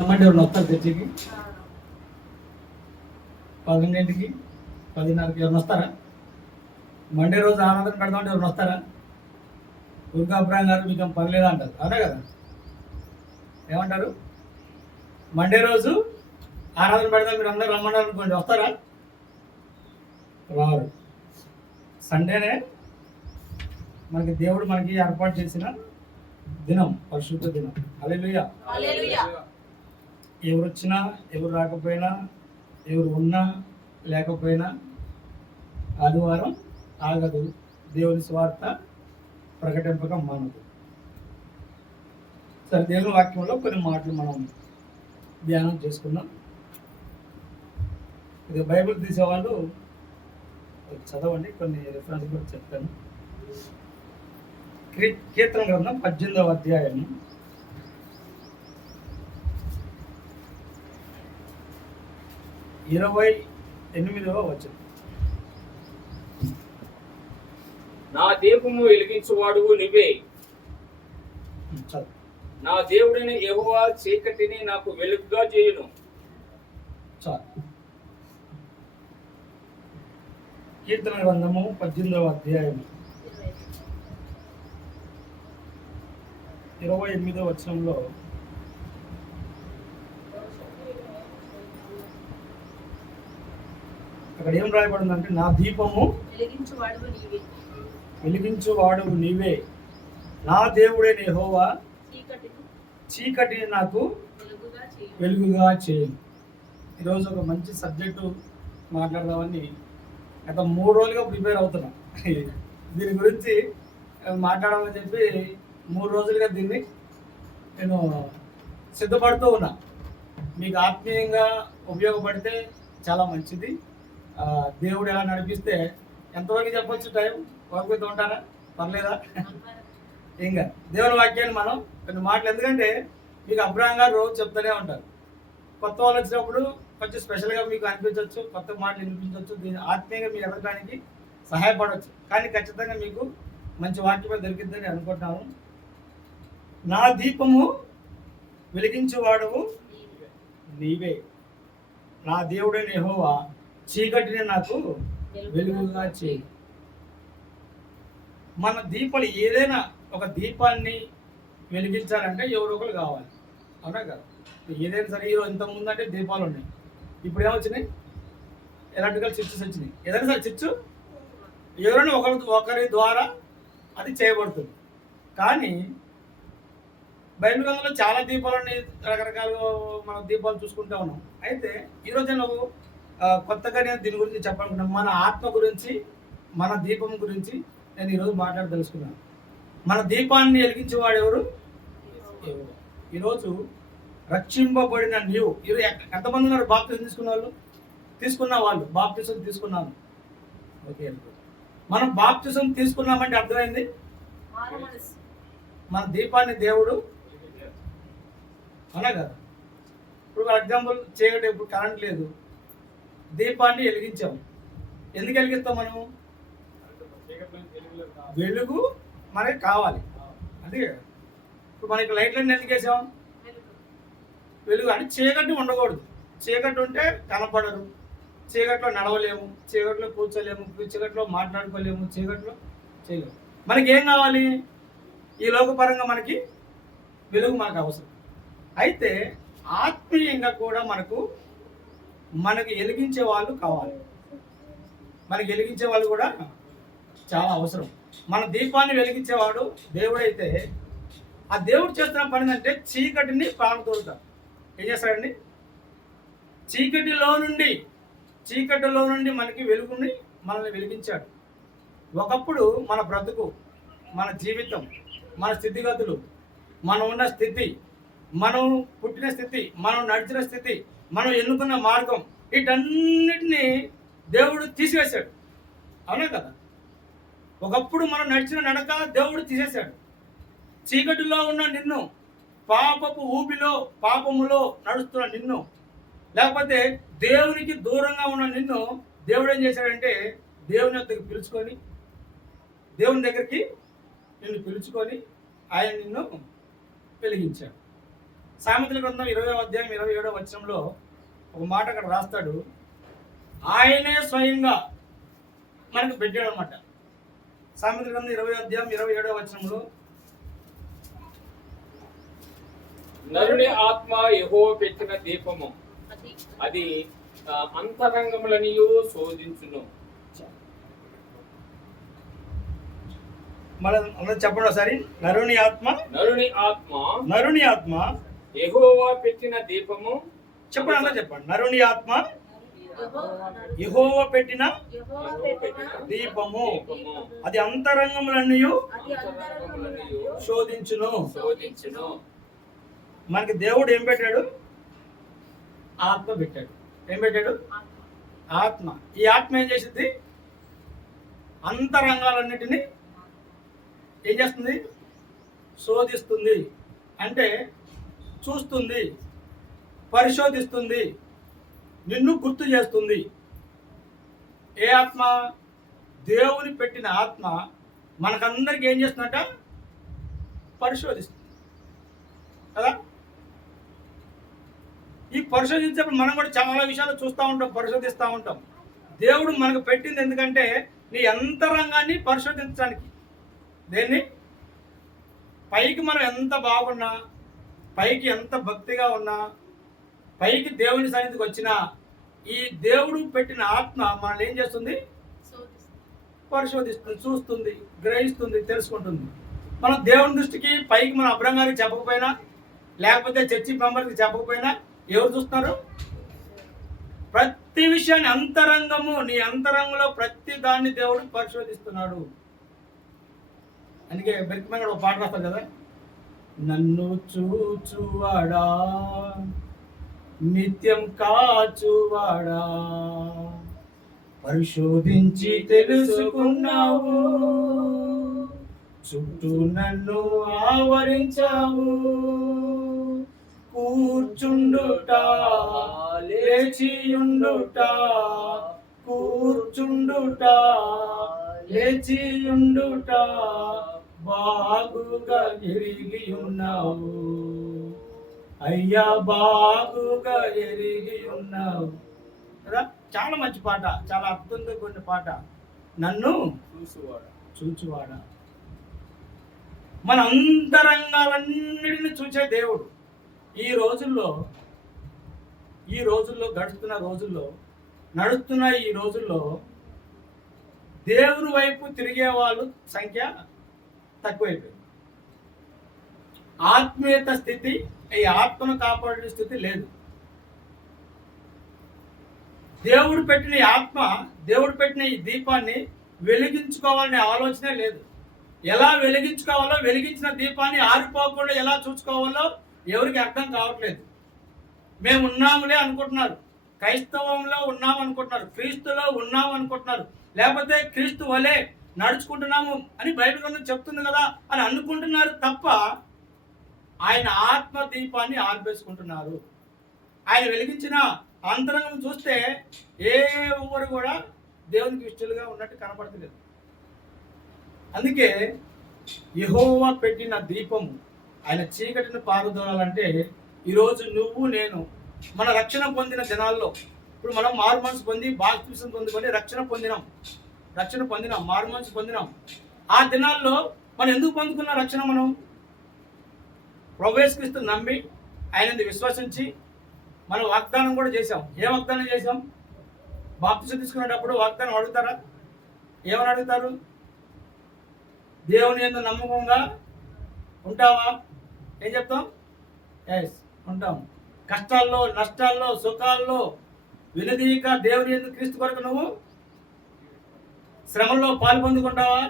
రమ్మంటే ఎవరు వస్తారు చర్చికి? 11కి 10:30కి ఎవరు వస్తారా? మండే రోజు ఆరాధన పెడదామంటే ఎవరు వస్తారా? దుర్గాపురం గారు మీకు పని లేదా అంటారు, అవునా కదా? ఏమంటారు? మండే రోజు ఆరాధన పెడదాం మీరు అందరూ రమ్మన్నారు అనుకోండి, వస్తారా? రారు. సండేనే మనకి దేవుడు మనకి ఏర్పాటు చేసిన దినం, పరిశుద్ధ దినం. హల్లెలూయా. ఎవరు వచ్చినా ఎవరు రాకపోయినా, ఎవరు ఉన్నా లేకపోయినా ఆదివారం ఆగదు, దేవుని స్వార్థ ప్రకటింపక మానదు. సరే, దేవుని వాక్యంలో కొన్ని మాటలు మనం ధ్యానం చేసుకుందాం. ఇది బైబిల్ తీసేవాళ్ళు చదవండి, కొన్ని రిఫరెన్స్ కూడా చెప్తాను. కీర్తన గ్రంథం 18వ అధ్యాయం 28వ వచనం. నా దీపము వెలిగించువాడువు నీవే, నా దేవుడైన యెహోవా చీకటిని నాకు వెలుగుగా చేయును. కీర్తన గ్రంథము 18వ అధ్యాయం 28వ వచనంలో అక్కడ ఏం రాయబడిందంటే, నా దీపము వెలిగించువాడువు నీవే, నా దేవుడైన యెహోవా చీకటిని నాకు వెలుగుగా చేయను. ఈరోజు ఒక మంచి సబ్జెక్టు మాట్లాడదామని గత 3 రోజులుగా ప్రిపేర్ అవుతున్నా. దీని గురించి మాట్లాడాలని చెప్పి 3 రోజులుగా దీన్ని నేను సిద్ధపడుతూ ఉన్నా. మీకు ఆత్మీయంగా ఉపయోగపడితే చాలా మంచిది. దేవుడు ఎలా నడిపిస్తే ఎంతవరకు చెప్పొచ్చు, టైం వరకు ఉంటారా? పర్లేదా? ఇంకా దేవుని వాక్యాన్ని మనం కొన్ని మాటలు, ఎందుకంటే మీకు అబ్రహాం గారు రోజు చెప్తూనే ఉంటారు. కొత్త వాళ్ళు వచ్చినప్పుడు కొంచెం స్పెషల్గా మీకు అనిపించవచ్చు, కొత్త మాటలు వినిపించవచ్చు, దీన్ని ఆత్మీయంగా మీరు ఎదగడానికి సహాయపడవచ్చు. కానీ ఖచ్చితంగా మీకు మంచి వాక్యమే దొరికిద్దని అనుకుంటున్నాను. నా దీపము వెలిగించేవాడువు నీవే, నా దేవుడైన యెహోవా చీకటిని నాకు వెలుగుగా చేయి. మన దీపాలు, ఏదైనా ఒక దీపాన్ని వెలిగించాలంటే ఎవరో ఒకరు కావాలి, అవునా కదా? ఏదైనా సరే, ఈరోజు ఇంత ముందంటే దీపాలు ఉన్నాయి, ఇప్పుడు ఏమొచ్చినాయి? ఎలక్ట్రికల్ స్విచ్చెస్ వచ్చినాయి. ఏదైనా సరే స్విచ్ ఎవరైనా ఒకరి ద్వారా అది చేయబడుతుంది. కానీ బైబిల్ గ్రంథంలో చాలా దీపాలని రకరకాలుగా మనం దీపాలు చూసుకుంటా ఉన్నాం. అయితే ఈరోజు నేను కొత్తగా నేను దీని గురించి చెప్పాలనుకున్నాను. మన ఆత్మ గురించి, మన దీపం గురించి నేను ఈరోజు మాట్లాడదలుచుకున్నాను. మన దీపాన్ని వెలిగించేవాడు ఎవరు? ఈరోజు రక్షింపబడిన నీవు, ఈరోజు ఎంతమంది ఉన్నారు బాప్తిజం తీసుకున్న వాళ్ళు? బాప్తిజం తీసుకున్నాను, ఓకే. మనం బాప్తిజం తీసుకున్నామంటే అర్థమైంది, మన దీపాన్ని దేవుడు, అలా కదా? ఇప్పుడు ఫర్ ఎగ్జాంపుల్ చీకటి, ఇప్పుడు కరెంట్ లేదు, దీపాన్ని వెలిగించాము. ఎందుకు వెలిగిస్తాం మనము? వెలుగు మనకి కావాలి, అంతే కదా? ఇప్పుడు మనకి లైట్లన్నీ ఎందుకు వేసాం? వెలుగు అంటే చీకటి ఉండకూడదు. చీకటి ఉంటే కనపడరు, చీకట్లో నడవలేము, చీకట్లో కూర్చోలేము, చీకట్లో మాట్లాడుకోలేము, చీకట్లో చేయలేము. మనకి ఏం కావాలి? ఈ లోకపరంగా మనకి వెలుగు మనకు అవసరం. అయితే ఆత్మీయంగా కూడా మనకి వెలిగించే వాళ్ళు కావాలి. మనకి వెలిగించే వాళ్ళు కూడా చాలా అవసరం. మన దీపాన్ని వెలిగించేవాడు దేవుడైతే, ఆ దేవుడు చేస్తున్న పని అంటే చీకటిని పారదోలుతాడు. ఏం చేస్తాడండి? చీకటిలో నుండి మనకి వెలుగుని మనల్ని వెలిగించాడు. ఒకప్పుడు మన బ్రతుకు, మన జీవితం, మన స్థితిగతులు, మనం ఉన్న స్థితి, మనం పుట్టిన స్థితి, మనం నడిచిన స్థితి, మనం ఎన్నుకున్న మార్గం, వీటన్నిటినీ దేవుడు తీసివేశాడు, అవునా కదా? ఒకప్పుడు మనం నడిచిన నడక దేవుడు తీసేశాడు. చీకటిలో ఉన్న నిన్ను, పాపపు ఊబిలో, పాపములో నడుస్తున్న నిన్ను, లేకపోతే దేవునికి దూరంగా ఉన్న నిన్ను దేవుడు ఏం చేశాడంటే, దేవుని దగ్గరికి నిన్ను పిలుచుకొని ఆయన నిన్ను వెలిగించాడు. సామెతల గ్రంథం 20వ అధ్యాయం 27వ వచనంలో ఒక మాట అక్కడ రాస్తాడు. ఆయనే స్వయంగా మనకు పెట్టాడు అనమాట. సామెతల గ్రంథం 20వ అధ్యాయం 27వ వచనంలో, నరుని ఆత్మ యెహోవా పెట్టిన దీపము, అది అంతరంగములనియు శోధించును. మన అందరూ చెప్పండి ఒకసారి. నరుని ఆత్మ యెహోవా పెట్టిన దీపము. చెప్పండి, అలా చెప్పండి. నరుని ఆత్మ యెహోవా పెట్టిన దీపము, అది అంతరంగములన్నీ శోధించును. మనకి దేవుడు ఏం పెట్టాడు? ఆత్మ పెట్టాడు. ఏం పెట్టాడు? ఆత్మ. ఈ ఆత్మ ఏం చేసింది? అంతరంగాలన్నిటినీ ఏం చేస్తుంది? శోధిస్తుంది. అంటే చూస్తుంది, పరిశోధిస్తుంది, నిన్ను గుర్తు చేస్తుంది. ఏ ఆత్మ? దేవుని పెట్టిన ఆత్మ మనకందరికి ఏం చేస్తుందట? పరిశోధిస్తుంది కదా. ఈ పరిశోధించినప్పుడు మనం కూడా చాలా విషయాలు చూస్తూ ఉంటాం, పరిశోధిస్తూ ఉంటాం. దేవుడు మనకు పెట్టింది ఎందుకంటే నీ అంతరంగాన్ని పరిశోధించడానికి. దేన్ని? పైకి మనం ఎంత బాగున్నా, పైకి ఎంత భక్తిగా ఉన్నా, పైకి దేవుని సన్నిధికి వచ్చినా, ఈ దేవుడు పెట్టిన ఆత్మ మనల్ని ఏం చేస్తుంది? పరిశోధిస్తుంది, చూస్తుంది, గ్రహిస్తుంది, తెలుసుకుంటుంది. మనం దేవుని దృష్టికి పైకి మన అభ్రంగానికి చెప్పకపోయినా, లేకపోతే చర్చి మెంబర్కి చెప్పకపోయినా ఎవరు చూస్తున్నారు? ప్రతి విషయాన్ని అంతరంగము, నీ అంతరంగంలో ప్రతి దాన్ని దేవుడు పరిశోధిస్తున్నాడు. అందుకే బెర్క్మెన్ ఒక పాట రాస్తారు కదా, నన్ను చూచువాడా, నిత్యం కాచువాడా, పరిశోధించి తెలుసుకున్నావు, చుట్టూ నన్ను ఆవరించావు, కూర్చుండుట లేచియుండుట, కూర్చుండుట లేచియుండుట, బాగుగా ఎరిగి ఉన్నావు అయ్యా, బాగుగా ఎరిగి ఉన్నావు కదా. చాలా మంచి పాట, చాలా అర్థంతో కూడిన పాట. నన్ను చూచువాడా. మన అంతరంగాలన్నిటిని చూసే దేవుడు. ఈ రోజుల్లో నడుస్తున్న ఈ రోజుల్లో దేవుని వైపు తిరిగే వాళ్ళు సంఖ్య తక్కువైపోయింది. ఆత్మీయత స్థితి, ఈ ఆత్మను కాపాడే స్థితి లేదు. దేవుడు పెట్టిన ఈ ఆత్మ, దేవుడు పెట్టిన ఈ దీపాన్ని వెలిగించుకోవాలనే ఆలోచనే లేదు. ఎలా వెలిగించుకోవాలో, వెలిగించిన దీపాన్ని ఆరిపోకుండా ఎలా చూసుకోవాలో ఎవరికి అర్థం కావట్లేదు. మేము ఉన్నాములే అనుకుంటున్నారు, క్రైస్తవంలో ఉన్నాం అనుకుంటున్నారు, క్రీస్తులో ఉన్నాం అనుకుంటున్నారు, లేకపోతే క్రీస్తు వలె నడుచుకుంటున్నాము అని బైబిల్ గ్రంథం చెప్తుంది కదా అని అనుకుంటున్నారు తప్ప ఆయన ఆత్మ దీపాన్ని ఆర్పేసుకుంటున్నారు. ఆయన వెలిగించిన అంతరంగం చూస్తే ఏ ఒక్కరు కూడా దేవునికి ఇష్టలుగా ఉన్నట్టు కనపడతలేదు. అందుకే యెహోవా పెట్టిన దీపము, ఆయన చీకటిని పారదోలాలంటే ఈరోజు నువ్వు నేను మన రక్షణ పొందిన దినాల్లో, ఇప్పుడు మనం మారు మనసు పొంది బాప్తిసం పొందుకొని రక్షణ పొందినాం, మారు మనసు పొందినాం. ఆ దినాల్లో మనం ఎందుకు పొందుకున్న రక్షణ? మనం ప్రభువు యేసు క్రీస్తుని నమ్మి ఆయనని విశ్వసించి మనం వాగ్దానం కూడా చేశాం. ఏం వాగ్దానం చేశాం? బాప్తిసం తీసుకునేటప్పుడు వాగ్దానం అడుగుతారా? ఏమని అడుగుతారు? దేవుని యందు నమ్మకంగా ఉంటావా? ఏం చెప్తాం? ఎస్, ఉంటాం. కష్టాల్లో, నష్టాల్లో, సుఖాల్లో వినదీయక దేవుని యందు క్రీస్తు కొరకు నువ్వు శ్రమల్లో పాలు పొందుకుంటావా?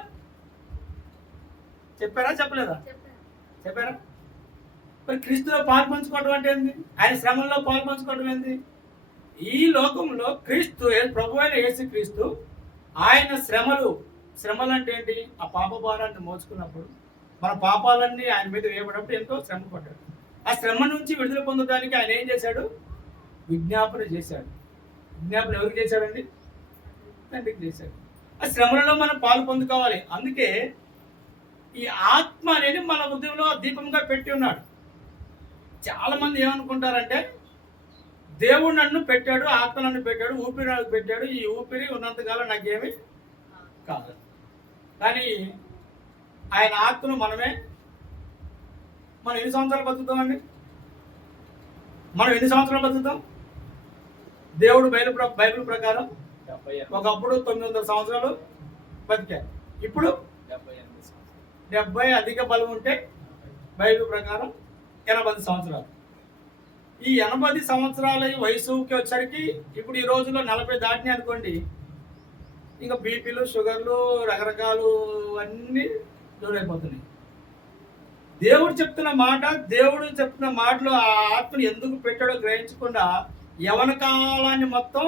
చెప్పారా? చెప్పలేదా? చెప్పారా? మరి క్రీస్తులో పాలు పంచుకోవడం అంటే ఏంది? ఆయన శ్రమల్లో పాలు పంచుకోవడం ఏంది? ఈ లోకంలో క్రీస్తు, ప్రభు అయిన యేసు క్రీస్తు, ఆయన శ్రమలు అంటే ఏంటి? ఆ పాప భారాన్ని మోసుకున్నప్పుడు, మన పాపాలన్నీ ఆయన మీద వేయబడినప్పుడు ఎంతో శ్రమ పడ్డాడు. ఆ శ్రమ నుంచి విడుదల పొందడానికి ఆయన ఏం చేశాడు? విజ్ఞాపన చేశాడు. విజ్ఞాపన ఎవరికి చేశాడండి? తండ్రికి చేశాడు. ఆ శ్రమలలో మనం పాలు పొందుకోవాలి. అందుకే ఈ ఆత్మ అనేది మన హృదయంలో దీపంగా పెట్టి ఉన్నాడు. చాలా మంది ఏమనుకుంటారంటే దేవుడు నన్ను పెట్టాడు, ఆత్మ నన్ను పెట్టాడు, ఊపిరి నాకు పెట్టాడు, ఈ ఊపిరి ఉన్నంతకాలం నాకేమి కాదు. కానీ ఆయన ఆత్మను మనం ఎన్ని సంవత్సరాలు బతుకుతామండి? మనం ఎన్ని సంవత్సరాలు బతుకుతాం? దేవుడు బైబిల్ ప్రకారం ఒకప్పుడు 900 సంవత్సరాలు బతికారు. ఇప్పుడు 70 అధిక బలం ఉంటే బైబిల్ ప్రకారం 80 సంవత్సరాలు. ఈ 80 సంవత్సరాల వయసుకి వచ్చరికి ఇప్పుడు ఈ రోజుల్లో 40 దాటినాయి అనుకోండి, ఇంకా బీపీలు, షుగర్లు, రకరకాలు అన్నీ దూరైపోతున్నాయి. దేవుడు చెప్తున్న మాటలు ఆ ఆత్మని ఎందుకు పెట్టాడో గ్రహించకుండా యవన కాలాన్ని మొత్తం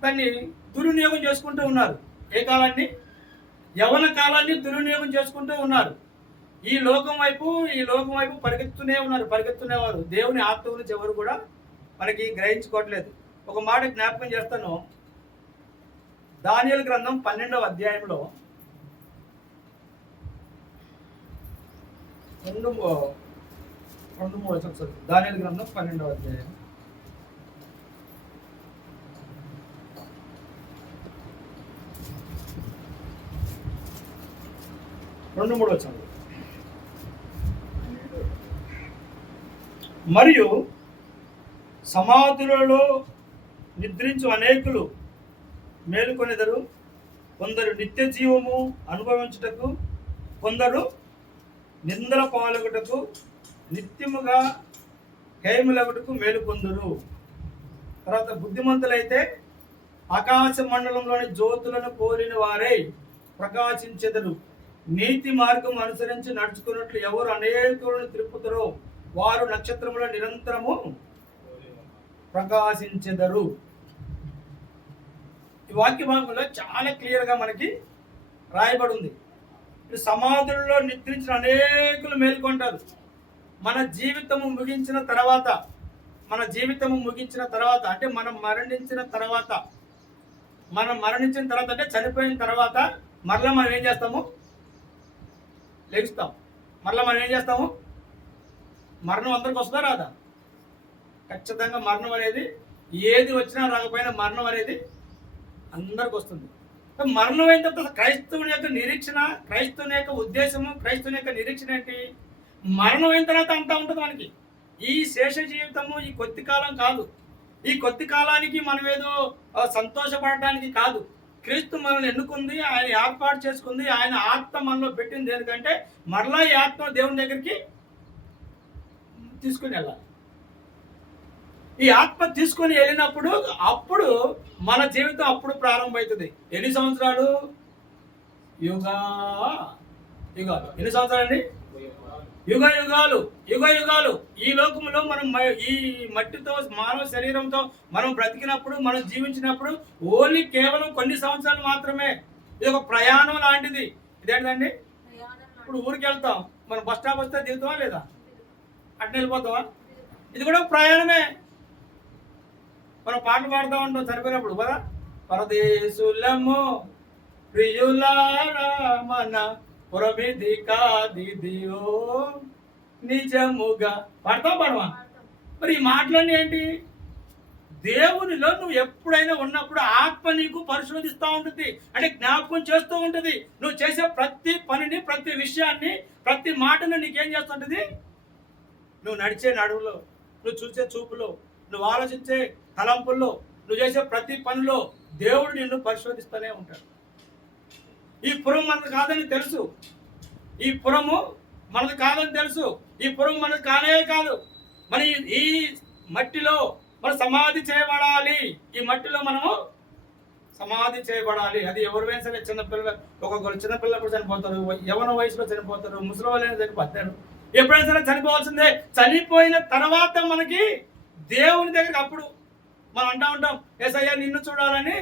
దాన్ని దుర్వినియోగం చేసుకుంటూ ఉన్నారు. ఏ కాలాన్ని? యవన కాలాన్ని దుర్వినియోగం చేసుకుంటూ ఉన్నారు. ఈ లోకం వైపు పరిగెత్తునేవారు. దేవుని ఆత్మ గురించి ఎవరు కూడా మనకి గ్రహించుకోవట్లేదు. ఒక మాట జ్ఞాపకం చేస్తాను. దానియేలు గ్రంథం 12వ అధ్యాయంలో 2-3 దానియేలు గ్రంథం 12వ అధ్యాయం 2-3 వచనాలు. మరియు సమాధులలో నిద్రించు అనేకులు మేలుకొనెదరు, కొందరు నిత్య జీవము అనుభవించుటకు, కొందరు నిందల పాలగుటకు, నిత్యముగా హేములగుటకు మేలుకొందురు. తర్వాత బుద్ధిమంతులైతే ఆకాశ మండలంలోని జ్యోతులను పోలిన వారై ప్రకాశించెదరు. నీతి మార్గం అనుసరించి నడుచుకున్నట్లు ఎవరు అనేకులను తిరుపుతారో వారు నక్షత్రములో నిరంతరము ప్రకాశించెదరు. ఈ వాక్య భాగంలో చాలా క్లియర్గా మనకి రాయబడి ఉంది. సమాధుల్లో నిద్రించిన అనేకులు మేల్కొంటారు. మన జీవితము ముగించిన తర్వాత అంటే మనం మరణించిన తర్వాత అంటే చనిపోయిన తర్వాత మరలా మనం ఏం చేస్తాము? లెగుస్తాం. మరలా మనం ఏం చేస్తాము? మరణం అందరికి వస్తుందా రాదా? ఖచ్చితంగా మరణం అనేది ఏది వచ్చినా రాకపోయినా మరణం అనేది అందరికి వస్తుంది. మరణం అయిన తర్వాత క్రైస్తవుని యొక్క నిరీక్షణ, క్రైస్తవుని యొక్క ఉద్దేశము, క్రైస్తవుని యొక్క నిరీక్షణ ఏంటి? మరణం అయిన తర్వాత అంతా ఉంటుంది మనకి. ఈ శేష జీవితము ఈ కొద్ది కాలం కాదు. ఈ కొద్ది కాలానికి మనం ఏదో సంతోషపడటానికి కాదు. క్రీస్తు మనల్ని ఎన్నుకుంది, ఆయన ఏర్పాటు చేసుకుంది, ఆయన ఆత్మ మనలో పెట్టింది. ఎందుకంటే మరలా ఈ ఆత్మ దేవుని దగ్గరికి తీసుకుని వెళ్ళాలి. ఈ ఆత్మ తీసుకొని వెళ్ళినప్పుడు అప్పుడు మన జీవితం అప్పుడు ప్రారంభమవుతుంది. ఎన్ని సంవత్సరాలు? యుగాలు. ఎన్ని సంవత్సరాలండి? యుగాలు. ఈ లోకంలో మనం ఈ మట్టితో, మానవ శరీరంతో మనం బ్రతికినప్పుడు, మనం జీవించినప్పుడు ఓన్లీ కేవలం కొన్ని సంవత్సరాలు మాత్రమే. ఇది ఒక ప్రయాణం లాంటిది. ఇదేంటండి? ఇప్పుడు ఊరికి వెళ్తాం, మనం బస్ స్టాప్ వస్తే దిగుతామా లేదా? అట్లా వెళ్ళిపోతామా? ఇది కూడా ఒక ప్రయాణమే. మనం పాటలు పాడుతూ ఉంటాం చనిపోయినప్పుడు కదా, పరదేశులము ప్రియులారా మన పురమిది కాదిదియో నిజముగా పాడవా? మరి ఈ మాటలన్నీ ఏంటి? దేవునిలో నువ్వు ఎప్పుడైనా ఉన్నప్పుడు ఆత్మ నీకు పరిశోధిస్తూ ఉంటుంది, అంటే జ్ఞాపకం చేస్తూ ఉంటుంది. నువ్వు చేసే ప్రతి పనిని, ప్రతి విషయాన్ని, ప్రతి మాటను నీకేం చేస్తుంటుంది? నువ్వు నడిచే నడువులో, నువ్వు చూసే చూపులో, నువ్వు ఆలోచించే తలంపుల్లో, నువ్వు చేసే ప్రతి పనిలో దేవుడు నిన్ను పరిశోధిస్తూనే ఉంటాడు. ఈ పురం మనది కాదని తెలుసు. ఈ పురము మనది కానే కాదు. మన ఈ మట్టిలో మనం సమాధి చేయబడాలి. ఈ మట్టిలో మనము సమాధి చేయబడాలి. అది ఎవరైనా సరే, చిన్నపిల్లలు, ఒక్కొక్కరు చిన్నపిల్లలు చనిపోతారు, యవన వయసులో చనిపోతారు, ముసలి వాళ్ళైనా చనిపోతారు. ఎప్పుడైనా సరే చనిపోవాల్సిందే. చనిపోయిన తర్వాత మనకి దేవుని దగ్గరికి అప్పుడు మనం అంటూ ఉంటాం, యేసయ్యా నిన్ను చూడాలని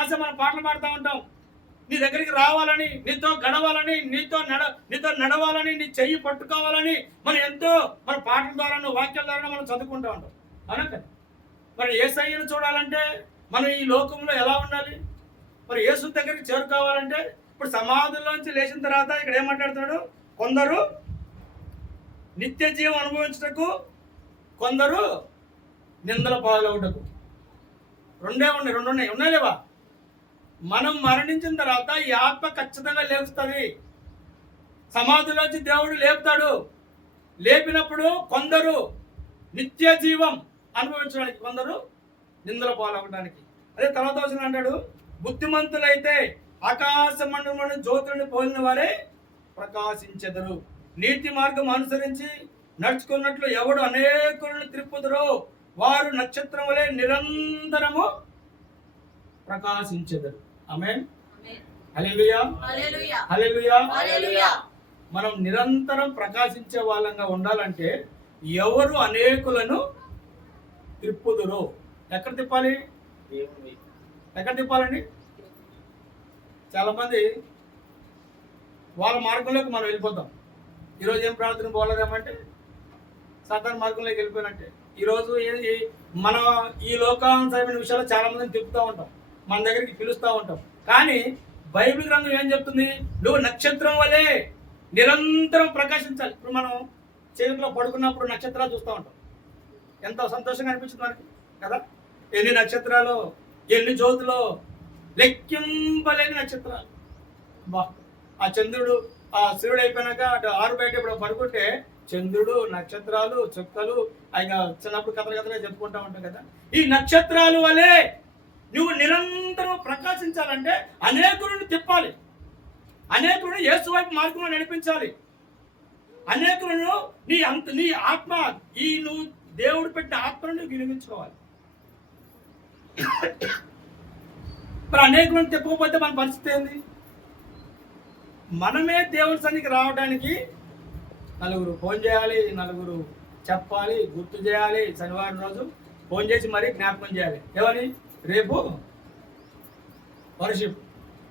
ఆశ మనం పాటలు పాడుతూ ఉంటాం. నీ దగ్గరికి రావాలని, నీతో గడవాలని, నీతో నడవాలని, నీ చెయ్యి పట్టుకోవాలని మనం ఎంతో మన పాటల ద్వారా, వాక్యాల ద్వారా మనం చదువుకుంటూ ఉంటాం. అవునా? మరి యేసయ్యను చూడాలంటే మనం ఈ లోకంలో ఎలా ఉండాలి? మరి యేసు దగ్గరికి చేరుకోవాలంటే ఇప్పుడు సమాధుల్లోంచి లేచిన తర్వాత ఇక్కడ ఏం మాట్లాడుతున్నాడు? కొందరు నిత్య జీవం అనుభవించటకు, కొందరు నిందల పాలవుటకు. రెండు ఉన్నాయి లేవా? మనం మరణించిన తర్వాత ఈ ఆత్మ ఖచ్చితంగా లేపుతుంది. సమాధిలోంచి దేవుడు లేపుతాడు. లేపినప్పుడు కొందరు నిత్య జీవం అనుభవించడానికి, కొందరు నిందల పాలవడానికి. అదే తర్వాత వచ్చిన అంటాడు, బుద్ధిమంతులైతే ఆకాశ మండలంలోని జ్యోతులను పోలిన వారే ప్రకాశించెదరు. నీతి మార్గం అనుసరించి నడుచుకున్నట్లు ఎవడు అనేకులను త్రిప్పుదురో వారు నక్షత్రం వలె నిరంతరము ప్రకాశించెదరు. ఆమేన్. హల్లెలూయా, హల్లెలూయా. మనం నిరంతరం ప్రకాశించే వాళ్ళంగా ఉండాలంటే ఎవరు అనేకులను త్రిప్పుదురో. ఎక్కడ తిప్పాలి? ఎక్కడ తిప్పాలండి? చాలా మంది వాళ్ళ మార్గంలోకి మనం వెళ్ళిపోతాం. ఈరోజు ఏం ప్రార్థన పోలేదేమంటే సాతాను మార్గంలోకి వెళ్ళిపోయినట్టే. ఈరోజు మన ఈ లోకానుసరమైన విషయాలు చాలా మందిని తిప్పుతూ ఉంటాం, మన దగ్గరికి పిలుస్తూ ఉంటాం. కానీ బైబిల్ గ్రంథం ఏం చెప్తుంది? నువ్వు నక్షత్రం వలె నిరంతరం ప్రకాశించాలి. ఇప్పుడు మనం చీకట్లో పడుకున్నప్పుడు నక్షత్రాలు చూస్తూ ఉంటాం. ఎంత సంతోషంగా అనిపించింది మనకి కదా. ఎన్ని నక్షత్రాలు, ఎన్ని జ్యోతులు, లెక్కింపలేని నక్షత్రాలు. బా, ఆ చంద్రుడు, ఆ సూర్యుడు అయిపోయినాక అటు ఆరు బయట ఇప్పుడు పడుకుంటే చంద్రుడు, నక్షత్రాలు, చుక్కలు, ఆయన చిన్నప్పుడు కథలుగా చెప్పుకుంటా ఉంటాం కదా. ఈ నక్షత్రాలు వలె నువ్వు నిరంతరం ప్రకాశించాలంటే అనేకులను తిప్పాలి, అనేకులను యేసు వైపు మార్గంలో నడిపించాలి, అనేకులను నీ ఆత్మ, ఈ నువ్వు దేవుడు పెట్టిన ఆత్మను వినియోగించుకోవాలి. మరి అనేకులను తిప్పకపోతే మన పరిస్థితి ఏంది? మనమే దేవుడి సన్నిధికి రావడానికి నలుగురు ఫోన్ చేయాలి, నలుగురు చెప్పాలి, గుర్తు చేయాలి. శనివారం రోజు ఫోన్ చేసి మరీ జ్ఞాపకం చేయాలి. ఏమని? రేపు వర్షిప్.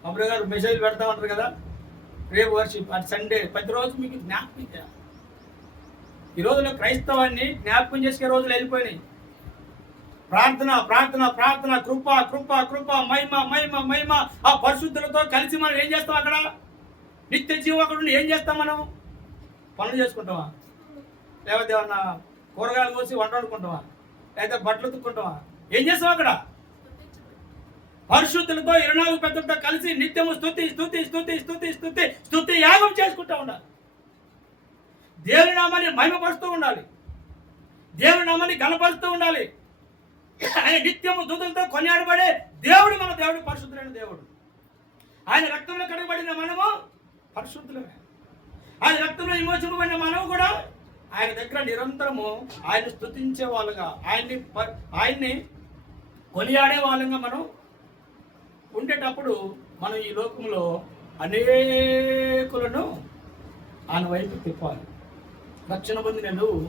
అప్పుడు గారు మెసేజ్ పెడతా ఉంటారు కదా, రేపు వర్షిప్, అది సండే. ప్రతిరోజు మీకు జ్ఞాపకం చేయాలి. ఈ రోజుల్లో క్రైస్తవాన్ని జ్ఞాపకం చేసుకునే రోజులు వెళ్ళిపోయినాయి. ప్రార్థన ప్రార్థన ప్రార్థన, కృప కృప కృప, మహిమ మహిమ మహిమ. ఆ పరిశుద్ధులతో కలిసి మనం ఏం చేస్తాం? అక్కడ నిత్య జీవం అక్కడ ఉండి ఏం చేస్తాం? మనం పనులు చేసుకుంటామా? లేకపోతే ఏమన్నా కూరగాయలు కోసి వంట వండుకుంటామా? లేకపోతే బట్టలు ఉతుక్కుంటామా? ఏం చేస్తాం? అక్కడ పరిశుద్ధులతో 24 పెద్దలతో కలిసి నిత్యము స్తుతి స్తుతి స్తుతి స్తుతి స్తుతి స్తుతి యాగం చేసుకుంటూ ఉండాలి. దేవుని నామాన్ని మహిమపరుస్తూ ఉండాలి, దేవుని నామాన్ని ఘనపరుస్తూ ఉండాలి. ఆయన నిత్యము దూతలతో కొనియాడబడే దేవుడు మన దేవుడు, పరిశుద్ధులైన దేవుడు. ఆయన రక్తంలో కడగబడిన మనము పరిశుద్ధులమే. ఆయన రక్తంలో విమోచింపబడిన మనము కూడా ఆయన దగ్గర నిరంతరము ఆయన స్తుతించే వాళ్ళుగా, ఆయన్ని కొనియాడే వాళ్ళంగా మనం ఉండేటప్పుడు మనం ఈ లోకంలో అనేకులను ఆయన వైపు తిప్పాలి. రక్షణ పొందిన నువ్వు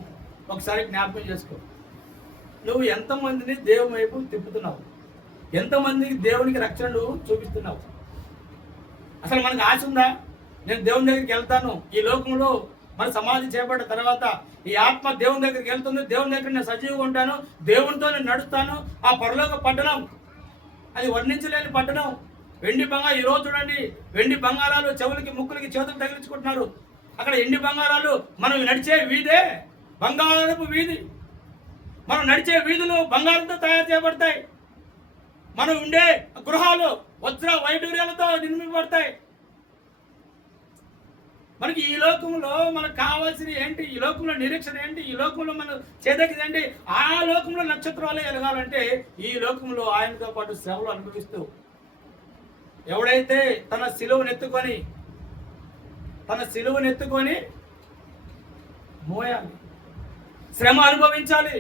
ఒకసారి జ్ఞాపకం చేసుకో. నువ్వు ఎంతమందిని దేవుని వైపు తిప్పుతున్నావు? ఎంతమందికి దేవునికి రక్షణ నువ్వు చూపిస్తున్నావు? అసలు మనకు ఆశ ఉందా? నేను దేవుని దగ్గరికి వెళ్తాను, ఈ లోకంలో మన సమాధి చేయబడిన తర్వాత ఈ ఆత్మ దేవుని దగ్గరికి వెళ్తుంది, దేవుని దగ్గర నేను సజీవంగా ఉంటాను, దేవునితో నేను నడుస్తాను. ఆ పరలోక పట్టణం అది వర్ణించలేని పట్టణం. వెండి బంగారు, ఈరోజు చూడండి, వెండి బంగారాలు చెవులకి ముక్కులకి చేతులు తగిలించుకుంటున్నారు. అక్కడ ఎండి బంగారాలు. మనం నడిచే వీధే బంగారపు వీధి. మనం నడిచే వీధులు బంగారంతో తయారు చేయబడతాయి. మనం ఉండే గృహాలు వజ్ర వైడూర్యాలతో నిర్మింపబడతాయి. మనకి ఈ లోకంలో మనకు కావాల్సిన ఏంటి? ఈ లోకంలో నిరీక్షణ ఏంటి? ఈ లోకంలో మనం చేదక్కిది ఏంటి? ఆ లోకంలో నక్షత్రాలే ఎదగాలంటే ఈ లోకంలో ఆయనతో పాటు శ్రమలు అనుభవిస్తూ, ఎవడైతే తన సిలువనెత్తుకొని మోయాలి, శ్రమ అనుభవించాలి,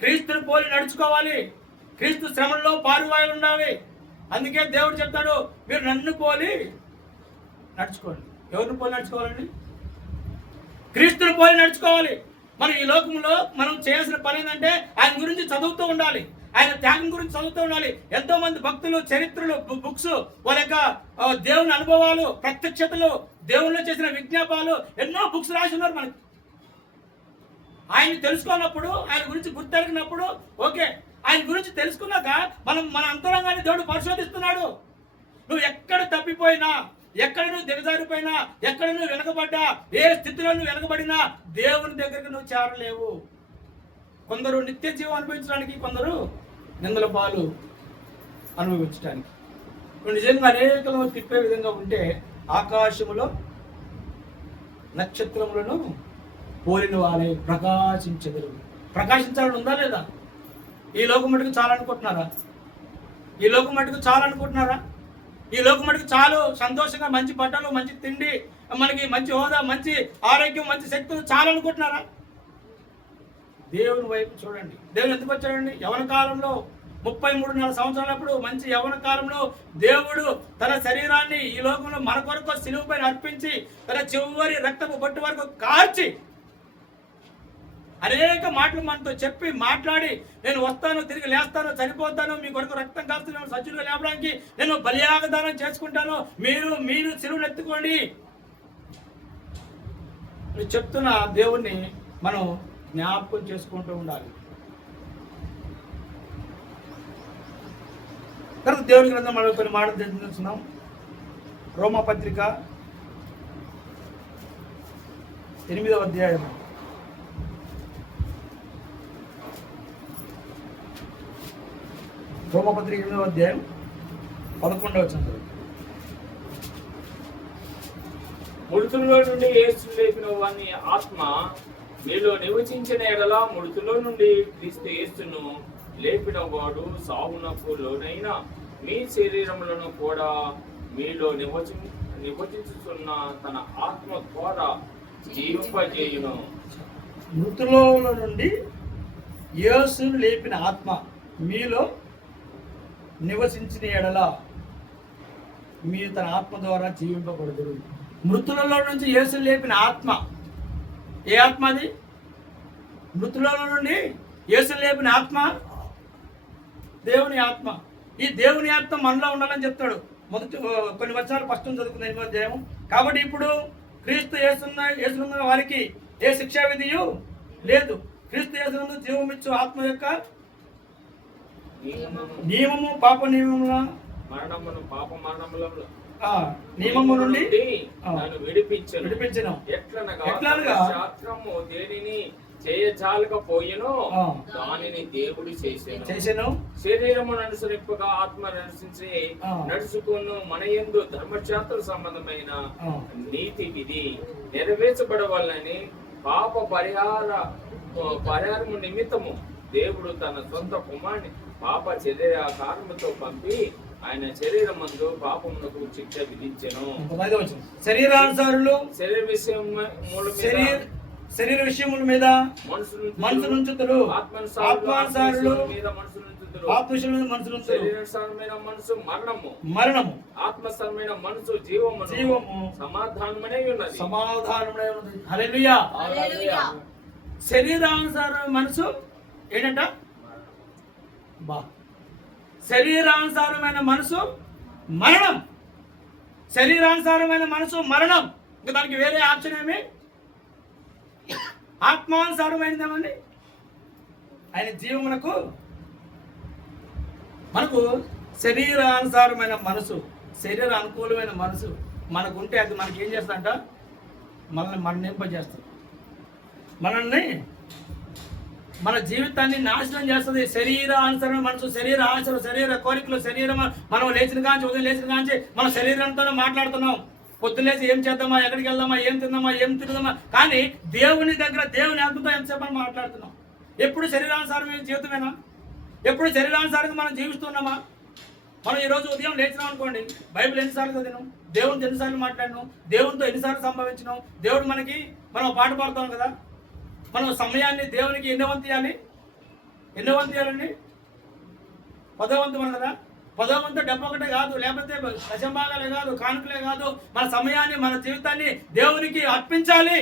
క్రీస్తుని పోలి నడుచుకోవాలి, క్రీస్తు శ్రమల్లో పారువాయిలు ఉండాలి. అందుకే దేవుడు చెప్తాడు, మీరు నన్ను పోలి నడుచుకోండి. ఎవరిని పోలి నడుచుకోవాలండి? క్రీస్తుని పోలి నడుచుకోవాలి. మనం ఈ లోకంలో మనం చేయాల్సిన పని ఏంటంటే ఆయన గురించి చదువుతూ ఉండాలి, ఆయన త్యాగం గురించి చదువుతూ ఉండాలి. ఎంతో మంది భక్తులు చరిత్రలు, బుక్స్, వాళ్ళ యొక్క దేవుని అనుభవాలు, ప్రత్యక్షతలు, దేవుళ్ళు చేసిన విజ్ఞాపాలు, ఎన్నో బుక్స్ రాసి ఉన్నారు. మనకి ఆయన్ని తెలుసుకున్నప్పుడు, ఆయన గురించి గుర్తెరిగినప్పుడు ఓకే, ఆయన గురించి తెలుసుకున్నాక మన అంతరంగాన్ని దేవుడు పరిశోధిస్తున్నాడు. నువ్వు ఎక్కడ తప్పిపోయినా, ఎక్కడ నువ్వు దిగజారిపోయినా, ఎక్కడ నువ్వు వెనకబడ్డా, ఏ స్థితిలో నువ్వు వెనకబడినా దేవుని దగ్గరికి నువ్వు చేరలేవు. కొందరు నిత్య జీవం అనుభవించడానికి, కొందరు నిందల పాలు అనుభవించడానికి. ఇప్పుడు నిజంగా అనేకలు తిప్పే విధంగా ఉంటే ఆకాశములో నక్షత్రములను పోలిన వారే ప్రకాశించెదరు. ప్రకాశించాలని ఉందా లేదా? ఈ లోకం మటుకు చాలనుకుంటున్నారా? ఈ లోకం మటుకు చాలనుకుంటున్నారా? ఈ లోకం మటుకు చాలు సంతోషంగా మంచి బట్టలు, మంచి తిండి, మనకి మంచి హోదా, మంచి ఆరోగ్యం, మంచి శక్తులు చాలనుకుంటున్నారా? దేవుని వైపు చూడండి. దేవుడు ఎందుకు వచ్చాడండి? యవన కాలంలో 33 సంవత్సరాలప్పుడు మంచి యవన కాలంలో దేవుడు తన శరీరాన్ని ఈ లోకంలో మన కొరకు సిలువ పైన అర్పించి తన చివరి రక్తపు బొట్టు వరకు కార్చి అనేక మాటలు మనతో చెప్పి మాట్లాడి, నేను వస్తాను, తిరిగి లేస్తాను, చనిపోతాను, మీ కొరకు రక్తం కాస్తున్నాను, సజ్జులు లేపడానికి నేను బలియాగదానం చేసుకుంటాను, మీరు సిలువను ఎత్తుకోండి చెప్తున్న దేవుణ్ణి మనం జ్ఞాపకం చేసుకుంటూ ఉండాలి. తర్వాత దేవుని గ్రంథం మనం కొన్ని మాటలు తెలుసుకుందాం. రోమపత్రిక 8వ అధ్యాయం రోమపత్రిక 8వ అధ్యాయం 11వ వచనం. మృతుల్లో నుండి యేసు లేపిన వాని ఆత్మ మీలో నివసించిన ఎడల, మృతుల్లో నుండి క్రీస్తు యేసును లేపిన వాడు సావునకు లోనైన మీ శరీరములను కూడా మీలో నివసించుతున్న తన ఆత్మ ద్వారా జీవింపజేయును. మృతులో నుండి యేసును లేపిన ఆత్మ మీలో నివసించిన ఎడల మీరు తన ఆత్మ ద్వారా జీవింపబడదురు. మృతులలో నుంచి యేసును లేపిన ఆత్మ, ఏ ఆత్మ అది? మృతులలో నుండి యేసును లేపిన ఆత్మ దేవుని ఆత్మ. ఈ దేవుని ఆత్మ మనలో ఉండాలని చెప్తాడు. మొదటి కొన్ని వచనాలు ఫస్ట్ చదువుకున్న 8వ అధ్యాయం. కాబట్టి ఇప్పుడు క్రీస్తు యేసున్న వారికి ఏ శిక్షా విధియు లేదు. క్రీస్తు యేసునందు జీవమిచ్చు ఆత్మ యొక్క నియమము పాప నియమముల మరణమును పాప మరణములను నియమము నుండి విడిపించెను. ఎట్లనగా శాస్త్రము దేనిని చేయజాలకపోయెనో దానిని దేవుడు చేసెను. శరీరమును అనుసరింపగా ఆత్మ అనుసరించి నడుచుకును మన యందు ధర్మశాస్త్ర సంబంధమైన నీతి విధి నెరవేర్చబడవాలని పాప పరిహారము నిమిత్తము దేవుడు తన సొంత కుమారుని పాప శరీర కారణముతో పంపి ఆయన శరీరమందు పాపమునకు శిక్ష విధించెను. శరీరానుసారులు శరీర విషయముల మీద మనసు నుంచుతారు, ఆత్మానుసారులు శరీరానుసారమైన మనసు మరణము, ఆత్మసారమైన మనసు జీవము సమాధానమనే ఉన్నది. హల్లెలూయా. శరీరానుసారమైన మనసు ఏంటంట? శరీరానుసారమైన మనసు మరణం. శరీరానుసారమైన మనసు మరణం. ఇంకా దానికి వేరే ఆప్షన్ ఏమి? ఆత్మానుసారమైనది ఏమండి? ఆయన జీవమునకు. మనకు శరీరానుసారమైన మనసు, శరీర అనుకూలమైన మనసు మనకుంటే అది మనకి ఏం చేస్తుందంట? మనల్ని మరణింపజేస్తుంది. మనల్ని మన జీవితాన్ని నాశనం చేస్తుంది. శరీర అనుసరణ మనసు, శరీర ఆశలు, శరీర కోరికలు, శరీరం. మనం లేచిన కాంచి, ఉదయం లేచిన కాంచి మన శరీరంతోనే మాట్లాడుతున్నాం. పొద్దులేసి ఏం చేద్దామా, ఎక్కడికి వెళ్దామా, ఏం తిందామా, ఏం తిరుగుదామా, కానీ దేవుని దగ్గర దేవుని ఆత్మతో ఎంతసేపు మనం మాట్లాడుతున్నాం. ఎప్పుడు శరీరానుసారమైన జీవితమేనా? ఎప్పుడు శరీరానుసారంగా మనం జీవిస్తున్నామా? మనం ఈరోజు ఉదయం లేచినాం అనుకోండి, బైబిల్ ఎన్నిసార్లు చదివినాం, దేవునితో ఎన్నిసార్లు మాట్లాడినాం, దేవునితో ఎన్నిసార్లు సంభవించినాం, దేవుడు మనకి మనం పాట పాడుతాం కదా. మనం సమయాన్ని దేవునికి ఎన్ని వంతు ఇవ్వాలండి? 10వ వంతు మనం కదా. 10వ వంతు 71 కాదు, లేకపోతే దశంభాగాలే కాదు, కానుకలే కాదు. మన సమయాన్ని, మన జీవితాన్ని దేవునికి అర్పించాలి.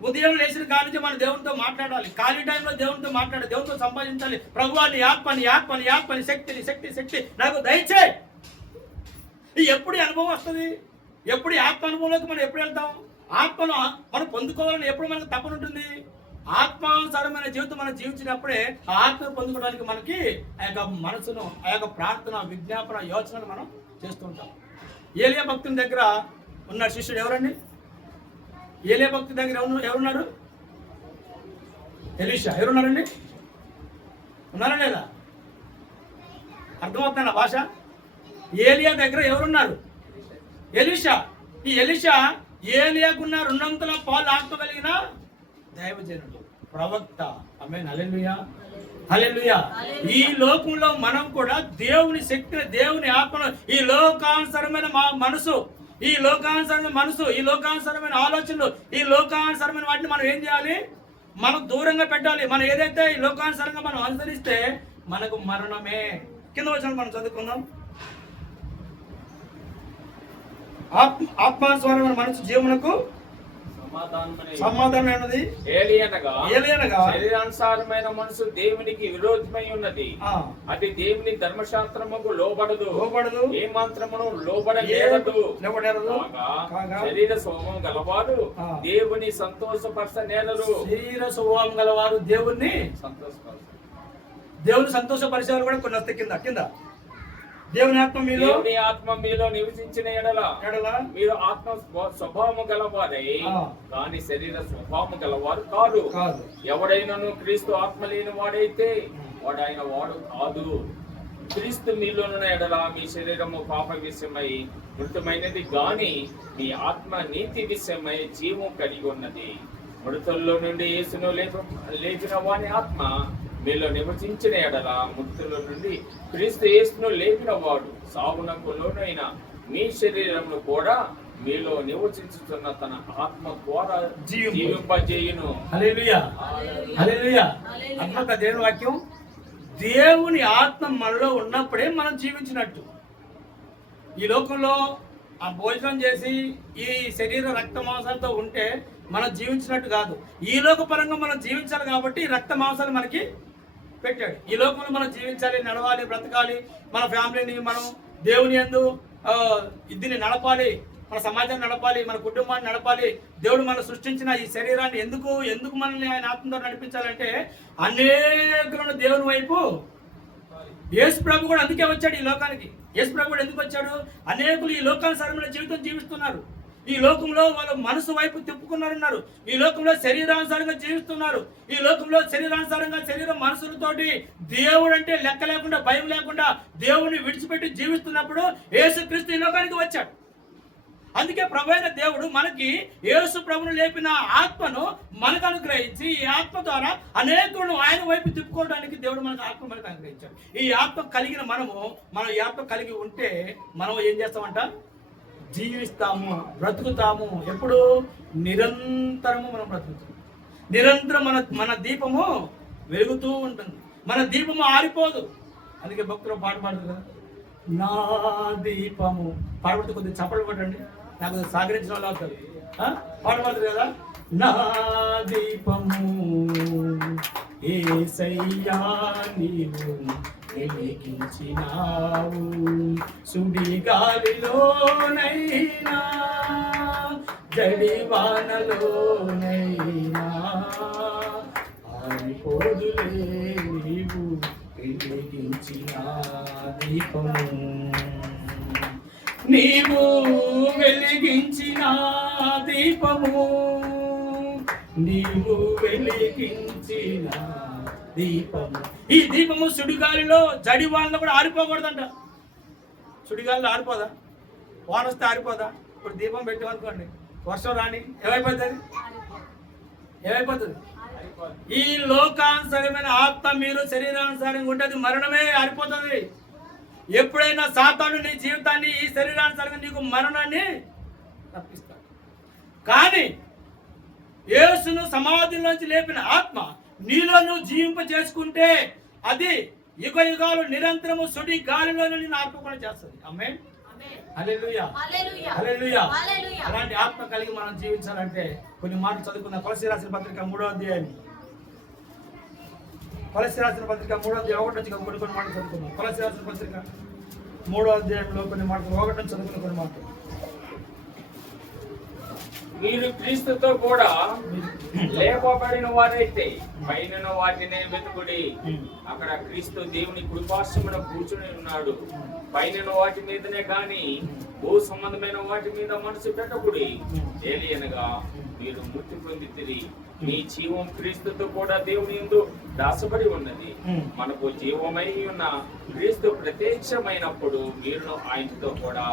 ఉదయం లేచిన కాడి నుంచి మన దేవునితో మాట్లాడాలి. ఖాళీ టైంలో దేవునితో మాట్లాడాలి, దేవునితో సంపాదించాలి. ప్రభువా నీ ఆత్మని శక్తి నాకు దయచేయి. ఎప్పుడు అనుభవం వస్తుంది? ఎప్పుడు ఆత్మ అనుభవంలోకి మనం ఎప్పుడు వెళ్తాం? ఆత్మను మనం పొందుకోవాలని ఎప్పుడు మనకు తప్పని ఉంటుంది? ఆత్మానుసారమైన జీవితం మనం జీవించినప్పుడే ఆ ఆత్మను పొందుకోవడానికి మనకి ఆ యొక్క మనసును, ఆ యొక్క ప్రార్థన, విజ్ఞాపన, యోచనను మనం చేస్తూ ఉంటాం. ఏలియా భక్తుని దగ్గర ఉన్న శిష్యుడు ఎవరండి? ఏలియా భక్తుని దగ్గర ఎవరున్నారు? ఎలీషా. ఎవరున్నారండి? ఉన్నారా లేదా? అర్థమవుతుందా భాష? ఏలియా దగ్గర ఎవరున్నారు? ఎలీషా. ఈ ఎలీషా ఏలియాకున్న 200 పాలు ఆత్మ కలిగిన దైవజనుడు, ప్రవక్త. ఆమేన్. హల్లెలూయా, హల్లెలూయా. ఈ లోకంలో మనం కూడా దేవుని శక్తిని, దేవుని ఆత్మను, ఈ లోకానుసరమైన మనసు, ఈ లోకానుసరమైన ఆలోచనలు, ఈ లోకానుసరమైన వాటిని మనం ఏం చేయాలి? మనం దూరంగా పెట్టాలి. మనం ఏదైతే ఈ లోకానుసరంగా మనం అనుసరిస్తే మనకు మరణమే. కింద వచ్చిన మనం చదువుకుందాం. ఆత్మానుసారమైన మనసు జీవనకు సమాధానమైనది. ఏలియనగా శరీరానుసారమైన మనసు దేవునికి విరోధమై ఉన్నది. అది దేవుని ధర్మశాస్త్రముకు లోబడదు, ఏ మంత్రమును లోబడలేదు. శరీర స్వభావం గలవారు దేవుని సంతోషపరచనేరరు. శరీర స్వభావం గలవారు దేవుని సంతోషపరిచేవారు కూడా కొన్ని వస్తాయి. కింద దేవుని ఆత్మ మీలో నివసించిన ఎడల మీరు ఆత్మ స్వభావము గలవారై కానీ శరీర స్వభావము గలవారు కాదు. ఎవడైనను క్రీస్తు ఆత్మ లేని వాడైతే వాడు ఆయన వాడు కాదు. క్రీస్తు మీలోనున్న ఎడల మీ శరీరము పాప విషయమై మృతమైనది గాని మీ ఆత్మ నీతి విషయమై జీవం కలిగి ఉన్నది. మృతుల్లో నుండి యేసును లేపిన వాని ఆత్మ మీలో నివసించిన ఎడల మృతుల నుండి క్రీస్తు యేసును లేపిన వాడు సావునకు లోనైన మీ శరీరమును కూడా మీలో నివసించుతున్న తన ఆత్మ ద్వారా జీవింపజేయును. హల్లెలూయా, హల్లెలూయా. అద్భుత దేవుని వాక్యం. దేవుని ఆత్మ మనలో ఉన్నప్పుడే మనం జీవించినట్టు. ఈ లోకంలో ఆ భోజనం చేసి ఈ శరీర రక్త మాంసాలతో ఉంటే మనం జీవించినట్టు కాదు. ఈ లోక పరంగా మనం జీవించాలి కాబట్టి రక్త మాంసాలు మనకి పెట్టాడు. ఈ లోకంలో మనం జీవించాలి, నడవాలి, బ్రతకాలి, మన ఫ్యామిలీని మనం దేవుని యందు దీన్ని నడపాలి, మన సమాజాన్ని నడపాలి, మన కుటుంబాన్ని నడపాలి. దేవుడు మనం సృష్టించిన ఈ శరీరాన్ని ఎందుకు మనల్ని ఆయన ఆత్మతో నడిపించాలంటే అనేకులను దేవుని వైపు. యేసు ప్రభు కూడా అందుకే వచ్చాడు ఈ లోకానికి. యేసు ప్రభు కూడా ఎందుకు వచ్చాడు? అనేకులు ఈ లోకానుసారమైన జీవితం జీవిస్తున్నారు. ఈ లోకంలో వాళ్ళు మనసు వైపు తిప్పుకున్నారన్నారు. ఈ లోకంలో శరీరానుసారంగా జీవిస్తున్నారు. ఈ లోకంలో శరీరానుసారంగా శరీరం మనసులతోటి దేవుడు అంటే లెక్క లేకుండా, భయం లేకుండా దేవుడిని విడిచిపెట్టి జీవిస్తున్నప్పుడు యేసుక్రీస్తు ఈ లోకానికి వచ్చాడు. అందుకే ప్రభు అయిన దేవుడు మనకి యేసు ప్రభును లేపిన ఆత్మను మనకు అనుగ్రహించి ఈ ఆత్మ ద్వారా అనేకులను ఆయన వైపు తిప్పుకోవడానికి దేవుడు మనకు ఆత్మ మనకు అనుగ్రహించాడు. ఈ ఆత్మ కలిగిన మనం ఈ ఆత్మ కలిగి ఉంటే మనం ఏం చేస్తామంట? జీవిస్తాము, బ్రతుకుతాము. ఎప్పుడు? నిరంతరము మనం బ్రతుకుతాం. నిరంతరం మన దీపము వెలుగుతూ ఉంటుంది. మన దీపము ఆరిపోదు. అందుకే భక్తులు పాట పాడుతుంది కదా, నా దీపము. పాడబడితే కొద్దిగా చప్పట్లు కొట్టండి, నాకు సహకరించిన వాళ్ళు అవుతారు. పాడబడుతుంది కదా, నా దీపము యేసయ్యా నీవు వెలిగించినావు, సుడి గాలిలోనైనా జడివానలోనైనా ఆరిపోదులే నీవు వెలిగించిన దీపము. నీవు వెలిగించిన దీపము, నీవు వెలిగించిన దీపము. ఈ దీపము సుడిగాలిలో జడివానలో కూడా ఆరిపోకూడదంట. సుడిగాలిలో ఆరిపోదా? వాన వస్తే ఆరిపోదా? ఇప్పుడు దీపం పెట్టామనుకోండి, వర్షం రాని ఏమైపోతుంది? ఈ లోకానుసారమైన ఆత్మ మీరు శరీరానుసారంగా ఉంటుంది, మరణమే ఆరిపోతుంది. ఎప్పుడైనా సాతాను నీ జీవితాన్ని ఈ శరీరానుసారంగా నీకు మరణాన్ని తప్పిస్తాడు. కానీ యేసును సమాధిలోంచి లేపిన ఆత్మ నీలో నువ్వు జీవింప చేసుకుంటే అది యుగ యుగాలు నిరంతరము సుడి గాలిలోనే నిన్ను ఆత్మకుండా చేస్తుంది. ఆమేన్, హల్లెలూయా, హల్లెలూయా. అలాంటి ఆత్మ కలిగి మనం జీవించాలంటే కొన్ని మాటలు చదువుకున్న కొలస్సీ రాసిన పత్రిక 3వ అధ్యాయం. కొలస్సీ రాసిన పత్రిక 3వ అధ్యాయం 1 నుంచి కొన్ని మాటలు చదువుకున్నాం. కొలస్సీ రాసిన పత్రిక 3వ అధ్యాయంలో కొన్ని మాటలు 1 నుంచి చదువుకున్న కొన్ని మాటలు. మీరు క్రీస్తుతో కూడా లేపబడిన వారైతే పైన వాటినే వెతుకుడి. అక్కడ క్రీస్తు దేవుని కుడిపార్శ్వమున కూర్చుని ఉన్నాడు. పైన వాటి మీదనే గాని భూ సంబంధమైన వాటి మీద మనసు పెట్టకుడి. ఏలియనగా మీరు మృతి పొందితిరి, మీ జీవం క్రీస్తుతో కూడా దేవుని యందు దాచబడి ఉన్నది. మనకు జీవమై ఉన్న క్రీస్తు ప్రత్యక్షమైనప్పుడు మీరు ఆయనతో కూడా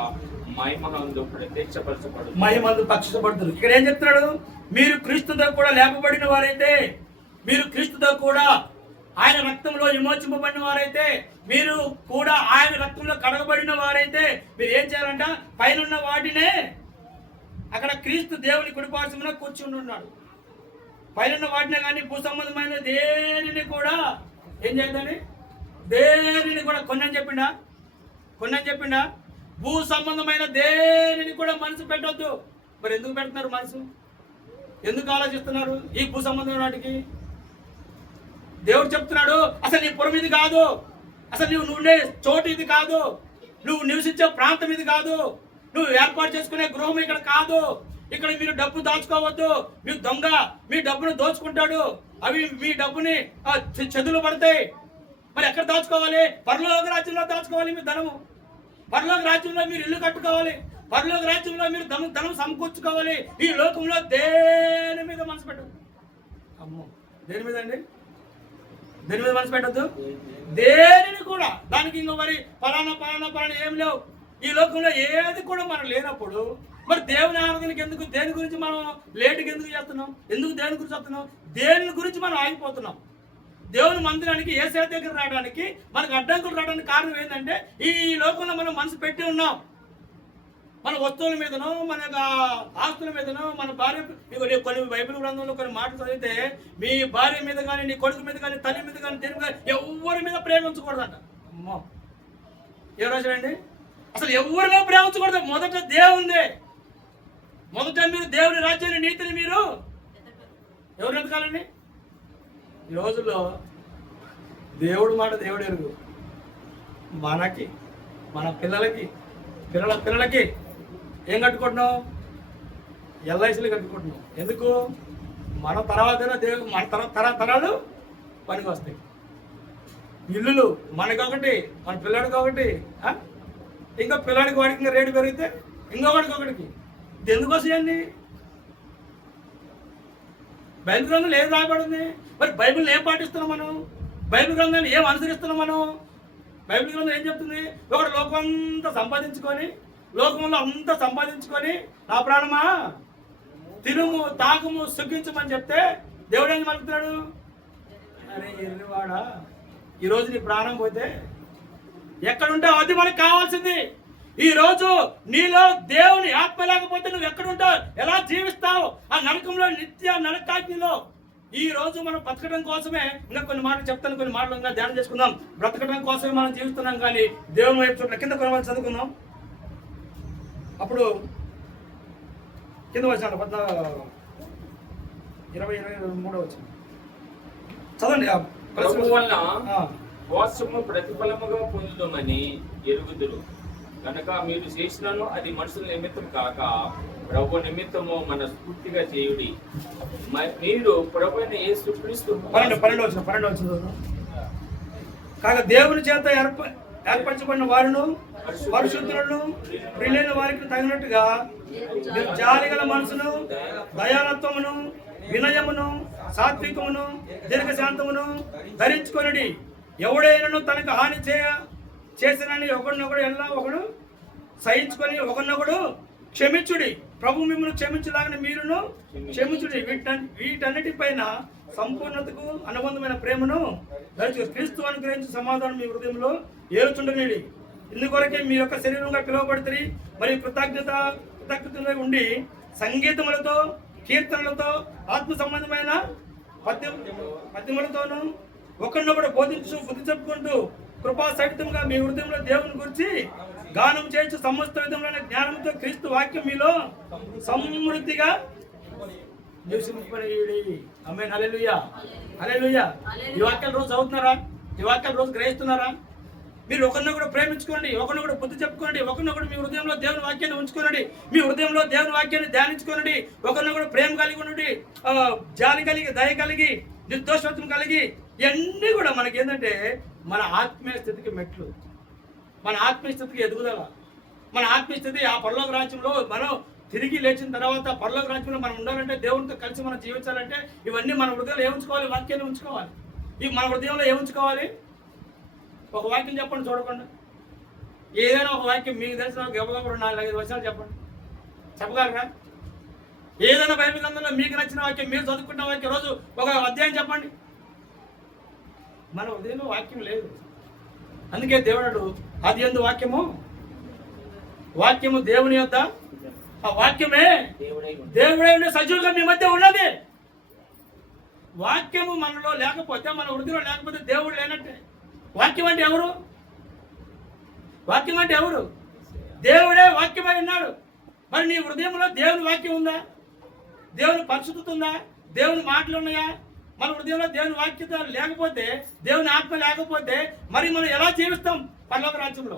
మహిమనందు ప్రత్యక్షపరచబడుతుంది. ఇక్కడ ఏం చెప్తున్నాడు? మీరు క్రీస్తుతో కూడా లేపబడిన వారైతే, మీరు క్రీస్తుతో కూడా ఆయన రక్తంలో విమోచింపబడిన వారైతే, మీరు కూడా ఆయన రక్తంలో కడగబడిన వారైతే మీరు ఏం చేయాలంట? పైన వాటినే, అక్కడ క్రీస్తు దేవుని కుడిపార్శ్వమున కూర్చుని ఉన్నాడు. పైన వాటినే కానీ భూ సంబంధమైన దేనిని కూడా ఏం చేయదని, దేనిని కూడా కొన్ని చెప్పిండా భూ సంబంధమైన దేనిని కూడా మనసు పెట్టొద్దు. మరి ఎందుకు పెడుతున్నారు మనసు? ఎందుకు ఆలోచిస్తున్నారు ఈ భూ సంబంధమైన వాటికి? దేవుడు చెప్తున్నాడు, అసలు నీ పురం ఇది కాదు, అసలు నువ్వు ఉండే చోటు ఇది కాదు, నువ్వు నివసించే ప్రాంతం ఇది కాదు, నువ్వు ఏర్పాటు చేసుకునే గృహం ఇక్కడ కాదు. ఇక్కడ మీరు డబ్బు దాచుకోవద్దు. మీరు దొంగ మీ డబ్బును దోచుకుంటాడు, అవి మీ డబ్బుని చెదులు పడతాయి. మరి ఎక్కడ దాచుకోవాలి? పరలోక రాజ్యంలో దాచుకోవాలి మీ ధనము. పరలోక రాజ్యంలో మీరు ఇల్లు కట్టుకోవాలి. పరలోక రాజ్యంలో మీరు ధనం సమకూర్చుకోవాలి. ఈ లోకంలో దేని మీద మనసు పెట్టదు. అమ్మో, దేని మీద అండి? దేని మీద మనసు పెట్టద్దు? దేనిని కూడా. దానికి ఇంకో మరి పలానా ఏమి లేవు. ఈ లోకంలో ఏది కూడా మనం లేనప్పుడు మరి దేవుని ఆరాధనకి ఎందుకు, దేని గురించి మనం లేటుగా ఎందుకు చేస్తున్నాం? ఎందుకు దేని గురించి వస్తున్నాం? దేని గురించి మనం ఆగిపోతున్నాం? దేవుని మందిరానికి యేసయ్య దగ్గర రావడానికి మనకు అడ్డంకులు రావడానికి కారణం ఏంటంటే ఈ లోకంలో మనం మనసు పెట్టి ఉన్నాం. మన వస్తువుల మీదనో, మన ఆస్తుల మీదనో, మన భార్య. కొన్ని బైబిల్ గ్రంథంలో కొన్ని మాటలు చదివితే మీ భార్య మీద కానీ, నీ కొడుకు మీద కానీ, తల్లి మీద కానీ, దేని మీద ఎవరి మీద ప్రేమించకూడదంట. అమ్మో, ఏ రోజులండి? అసలు ఎవరి మీద ప్రేమించకూడదు. మొదట దేవుందే. మొదట మీరు దేవుని రాజ్యాన్ని, నీతిని మీరు ఎవరు ఎదగాలండి? ఈ రోజుల్లో దేవుడు మాట దేవుడు ఎరుగు. మనకి, మన పిల్లలకి ఏం కట్టుకుంటున్నాం? ఎల్ఐసీలు కట్టుకుంటున్నాం. ఎందుకు? మన తర్వాత దేవుడు, మన తరాలు పనికి వస్తాయి. ఇల్లులు మనకొకటి, మన పిల్లాడికి ఒకటి, ఇంకా పిల్లాడికి వాడికి ఇంకా రేటు పెరిగితే ఇంకొకటికి ఒకటికి. ఇది ఎందుకు వస్తాయండి? బైబిల్ గ్రంథంలో ఏం రాయబడింది? మరి బైబిల్ ఏం పాటిస్తున్నాం మనం? బైబిల్ గ్రంథాన్ని ఏం అనుసరిస్తున్నాం మనం? బైబిల్ గ్రంథం ఏం చెప్తుంది? ఒకడు లోకమంతా సంపాదించుకొని, లోకంలో అంతా సంపాదించుకొని, నా ప్రాణమా తినుము తాగుము సుఖించమని చెప్తే దేవుడు ఏం మలుపుతున్నాడు? అరే ఎర్రివాడా, ఈరోజు నీ ప్రాణం పోతే ఎక్కడుంటావు? అది మనకు కావాల్సింది. ఈ రోజు నీలో దేవుని ఆత్మ లేకపోతే నువ్వు ఎక్కడుంటావు? ఎలా జీవిస్తావు? ఆ నరకంలో, నిత్య నరకాగ్నిలో. ఈ రోజు మనం బ్రతకడం కోసమే, ఇంకా కొన్ని మాటలు చెప్తాను, కొన్ని మాటలు ఇంకా ధ్యానం చేసుకుందాం. బ్రతకడం కోసమే మనం జీవిస్తున్నాం, కానీ దేవుని వైపు చూడ. కింద కొన్ని వాళ్ళు చదువుకుందాం. అప్పుడు కింద వచ్చిన 23 వచ్చింది చదవండి. మోసము ప్రతిఫలముగా పొందుదామని ఎరుగుదురు కనుక మీరు చేసినను అది మనుషుల నిమిత్తం కాక ప్రభు నిమిత్తము మన స్ఫూర్తిగా చేయుడి. మీరు ప్రభు అయిన యేసుక్రీస్తు 12 వచ్చింది. కాగా దేవుని చేత ఏర్పరచబడిన వారును, పరిశుద్ధులను, ప్రియులైన వారికి తగినట్టుగా జాలిగల మనసును, దయాలత్వమును, వినయమును, సాత్వికమును, దీర్ఘశాంతమును ధరించుకొనుడి. ఎవడైనను తనకు హాని చేసినని ఒకడినొకడు ఎల్లా ఒకడు సహించుకొని ఒకరినొకడు క్షమించుడి. ప్రభు మిమ్మల్ని క్షమించలాగని మీరును క్షమించుడి. వీటన్నిటిపైన సంపూర్ణతకు అనుబంధమైన ప్రేమను ధరించు. క్రీస్తు అనుగ్రహించి సమాధానం మీ హృదయంలో ఏలుచుండనేది. ఇందుకొరకే మీ యొక్క శరీరంగా పిలువబడుతుంది. మరియు కృతజ్ఞతలో ఉండి సంగీతములతో, కీర్తనలతో, ఆత్మ సంబంధమైన పద్యములతోనూ ఒకరినొకడు బోధించు, బుద్ధి చెప్పుకుంటూ కృపా సహితంగా మీ హృదయంలో దేవుని గురించి గానం చేయొచ్చు. సమస్త విధములైన జ్ఞానంతో క్రీస్తు వాక్యం మీలో సమృద్ధిగా నివసింపనీయుడి. ఆమేన్. హల్లెలూయా, హల్లెలూయా. ఈ వాక్యాలు రోజు చదువుతున్నారా? ఈ వాక్యాలు రోజు గ్రహిస్తున్నారా? మీరు ఒకరినొకరు ప్రేమించుకోండి, ఒకరినొకరు బుద్ధి చెప్పుకోండి, ఒకరినొకరు మీ హృదయంలో దేవుని వాక్యాన్ని ఉంచుకోనండి, మీ హృదయంలో దేవుని వాక్యాన్ని ధ్యానించుకోనండి, ఒకరినొకరు ప్రేమ కలిగి ఉండండి, జాలి కలిగి, దయ కలిగి, నిర్దోషత్వం కలిగి. ఇవన్నీ కూడా మనకి ఏంటంటే మన ఆత్మీయ స్థితికి మెట్లు, మన ఆత్మీయ స్థితికి ఎదుగుదల, మన ఆత్మీయ స్థితి ఆ పరలోక రాజ్యంలో మనం తిరిగి లేచిన తర్వాత పరలోక రాజ్యంలో మనం ఉండాలంటే, దేవునితో కలిసి మనం జీవించాలంటే ఇవన్నీ మన హృదయంలో ఏముంచుకోవాలి? వాక్యాన్ని ఉంచుకోవాలి. ఇవి మన హృదయంలో ఏముంచుకోవాలి? ఒక వాక్యం చెప్పండి చూడకుండా, ఏదైనా ఒక వాక్యం మీకు తెలిసిన గబగబ 4-5 వర్షాలు చెప్పండి, చెప్పగలరా? ఏదైనా బైబిల్ గ్రంథంలో మీకు నచ్చిన వాక్యం, మీరు చదువుకున్న వాక్యం రోజు ఒక అధ్యాయం చెప్పండి. మన హృదయంలో వాక్యం లేదు. అందుకే దేవుడు ఆదియందు వాక్యము దేవుని యొద్ద, ఆ వాక్యమే దేవుడై ఉండే సజీవులుగా మీ మధ్య ఉన్నది. వాక్యము మనలో లేకపోతే, మన హృదయంలో లేకపోతే దేవుడు లేనట్టే. వాక్యం అంటే ఎవరు? వాక్యం అంటే ఎవరు? దేవుడే వాక్యమై ఉన్నాడు. మరి నీ హృదయంలో దేవుని వాక్యం ఉందా? దేవుని పరిశుద్ధత ఉందా? దేవుని మాటలు ఉన్నాయా? మన హృదయంలో దేవుని వాక్యత లేకపోతే, దేవుని ఆత్మ లేకపోతే మరి మనం ఎలా జీవిస్తాం పరలోక రాజ్యంలో?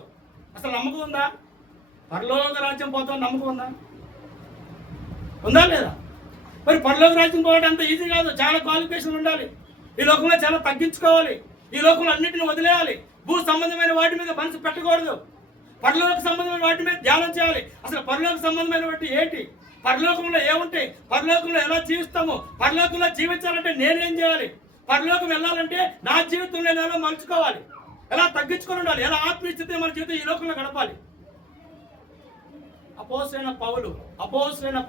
అసలు నమ్మకం ఉందా? పరలోక రాజ్యం పోతాం నమ్మకం ఉందా? ఉందా లేదా? మరి పరలోక రాజ్యం పోవడం అంత ఈజీ కాదు. చాలా క్వాలిఫికేషన్ ఉండాలి. ఈ లోకంలో చాలా తగ్గించుకోవాలి. ఈ లోకంలో అన్నింటిని వదిలేయాలి. భూ సంబంధమైన వాటి మీద మనసు పెట్టకూడదు. పరలోక సంబంధమైన వాటి మీద ధ్యానం చేయాలి. అసలు పరలోక సంబంధమైన వాటి ఏంటి? పరలోకంలో ఏముంటాయి? పరలోకంలో ఎలా జీవిస్తాము? పరలోకంలో జీవించాలంటే నేనేం చేయాలి? పరలోకం వెళ్ళాలంటే నా జీవితంలో నేను ఎలా మలుచుకోవాలి? ఎలా తగ్గించుకొని ఉండాలి? ఎలా ఆత్మీయ స్థితిని మన జీవితం ఈ లోకంలో గడపాలి? అపోస్తలుడైన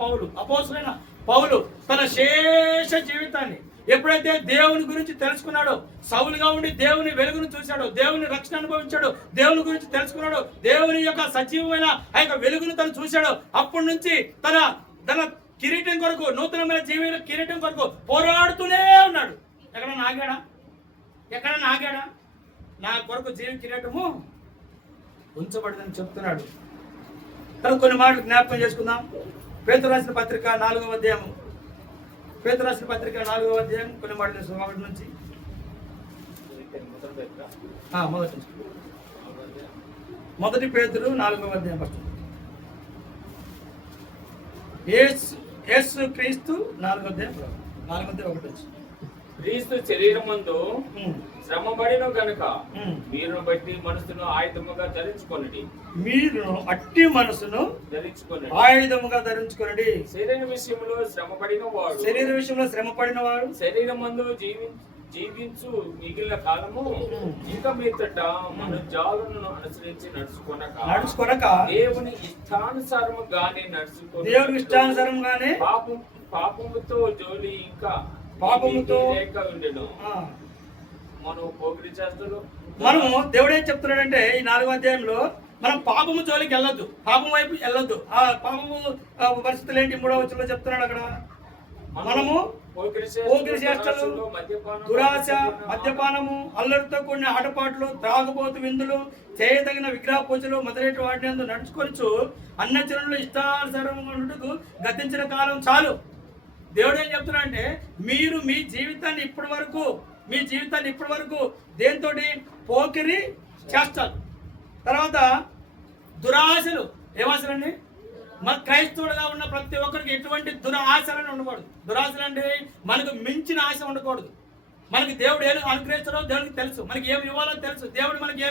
పౌలు తన శేష జీవితాన్ని ఎప్పుడైతే దేవుని గురించి తెలుసుకున్నాడో, సౌలుగా ఉండి దేవుని వెలుగును చూశాడో, దేవుని రక్షణ అనుభవించాడు, దేవుని గురించి తెలుసుకున్నాడు, దేవుని యొక్క సజీవమైన ఆ యొక్క వెలుగును తను చూశాడు, అప్పటి నుంచి తన కిరీటం కొరకు, నూతనమైన జీవిత కిరీటం కొరకు పోరాడుతూనే ఉన్నాడు. ఎక్కడన్నా ఆగాడా? నా కొరకు జీవి కిరీటము ఉంచబడిందని చెప్తున్నాడు. తను కొన్ని మాటలు జ్ఞాపకం చేసుకుందాం. పేతురు రాసిన పత్రిక 4వ అధ్యాయం, కొన్ని మాటలు 1 నుంచి మొదటి పేతురు 4వ అధ్యాయం యేసు క్రీస్తు 4వ అధ్యాయం 4:1 నుంచి. క్రీస్తు శరీరమందు శ్రమపడిన గనుక మీరును బట్టి మనసును ఆయుధముగా ధరించుకొనండి. మీరు అట్టి మనసును ఆయుధముగా ధరించుకొనండి. శరీర విషయంలో శ్రమపడిన వాడు శరీరమందు జీవించు మిగిలిన కాలము ఇంకా మీదట మన జాలను అనుసరించి నడుచుకొనక దేవుని ఇష్టానుసారముగానే నడుచుకొని పాపముతో జోలి ఇంకా పాపముతో ఉండెను. మనము దేవుడు ఏం చెప్తున్నాడంటే ఈ 4వ అధ్యాయంలో మనం పాపము జోలికి వెళ్ళొద్దు, పాపం వైపు వెళ్ళొద్దు. ఆ పాపము పరిస్థితులు ఏంటి? 3వ వచనంలో చెప్తున్నాడు. అక్కడ మనము పోకిరి చేష్టలు, దురాశ, మద్యపానము, అల్లరితో కూడిన ఆటపాట్లు, త్రాగుబోతు విందులు, చేయదగిన విగ్రహ పూజలు మొదలైన వాటిని నడుచుకొనుచు అన్యజనులు ఇష్టానుసారముగా గతించిన కాలం చాలు. దేవుడు ఏం చెప్తున్నా అంటే, మీరు మీ జీవితాన్ని ఇప్పటి వరకు దేంతో పోకిరి చేస్తారు, తర్వాత దురాశలు. ఏమాశలండి? మన క్రైస్తవుడుగా ఉన్న ప్రతి ఒక్కరికి ఎటువంటి దురాశలని ఉండకూడదు. దురాశలు అంటే మనకు మించిన ఆశ ఉండకూడదు. మనకి దేవుడు ఏమి అనుగ్రహించాలో దేవుడికి తెలుసు, మనకి ఏమి ఇవ్వాలో తెలుసు, దేవుడు మనకి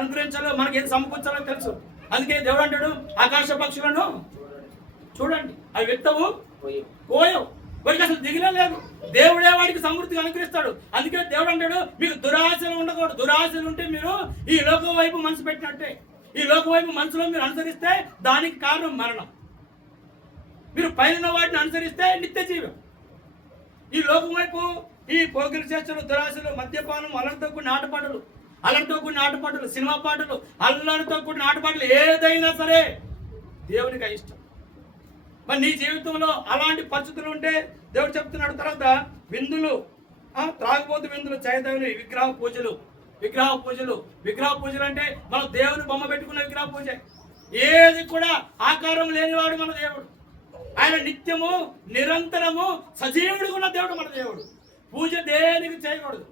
అనుగ్రహించాలో, మనకి ఏది సమకూర్చాలో తెలుసు. అందుకే దేవుడు అంటాడు, ఆకాశ పక్షులను చూడండి, అవి విత్తవు కోయవు, వాడికి అసలు దిగిలే లేదు. దేవుడే వాడికి సమృద్ధిగా అనుగ్రహిస్తాడు. అందుకే దేవుడు అంటాడు, మీకు దురాశలు ఉండకూడదు. దురాశలు ఉంటే మీరు ఈ లోకం వైపు మనసు పెట్టినట్టే. ఈ లోకం వైపు మనసులో మీరు అనుసరిస్తే దానికి కారణం మరణం. మీరు పైన వాటిని అనుసరిస్తే నిత్య జీవం. ఈ లోకం వైపు ఈ పోకిరి చేష్టలు, దురాశలు, మద్యపానం, అల్లరితో కూడిన ఆటపాటలు, సినిమా పాటలు, అల్లరితో కూడిన ఆటపాటలు ఏదైనా సరే దేవునికి అయిష్టం. మరి నీ జీవితంలో అలాంటి పరిస్థితులు ఉంటే దేవుడు చెప్తున్నాడు. తర్వాత విందులు, త్రాగుబోతు విందులు, చేయదగిన విగ్రహ పూజలు అంటే మనం దేవుని బొమ్మ పెట్టుకున్న విగ్రహ పూజ. ఏది కూడా ఆకారం లేనివాడు మన దేవుడు. ఆయన నిత్యము నిరంతరము సజీవుడు ఉన్న దేవుడు మన దేవుడు. పూజ దేనికి చేయకూడదు.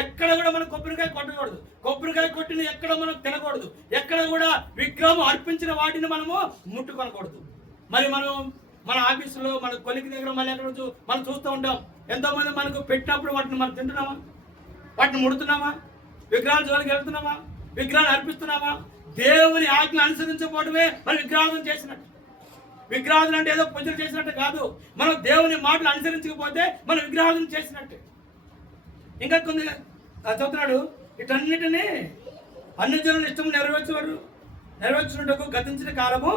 ఎక్కడ కూడా మనం కొబ్బరికాయ కొట్టకూడదు. కొబ్బరికాయ కొట్టిన ఎక్కడ మనం తినకూడదు. ఎక్కడ కూడా విగ్రహం అర్పించిన వాటిని మనము ముట్టుకొనకూడదు. మరి మనం మన ఆఫీసులో మన కొలికి దగ్గర మళ్ళీ ఎక్కడ మనం చూస్తూ ఉంటాం. ఎంతోమంది మనకు పెట్టినప్పుడు వాటిని మనం తింటున్నామా? వాటిని ముడుతున్నామా? విగ్రహాల జోలికి వెళ్తున్నామా? విగ్రహాలు అర్పిస్తున్నామా? దేవుని ఆజ్ఞ అనుసరించకపోవడమే మనం విగ్రహాలను చేసినట్టు. విగ్రహాలు అంటే ఏదో పూజలు చేసినట్టు కాదు. మనం దేవుని మాటలు అనుసరించకపోతే మనం విగ్రహాలను చేసినట్టు. ఇంకా కొన్ని చదువుతున్నాడు, వీటన్నిటినీ అన్ని జనుల ఇష్టం నెరవేర్చినట్టుకు గతించిన కాలము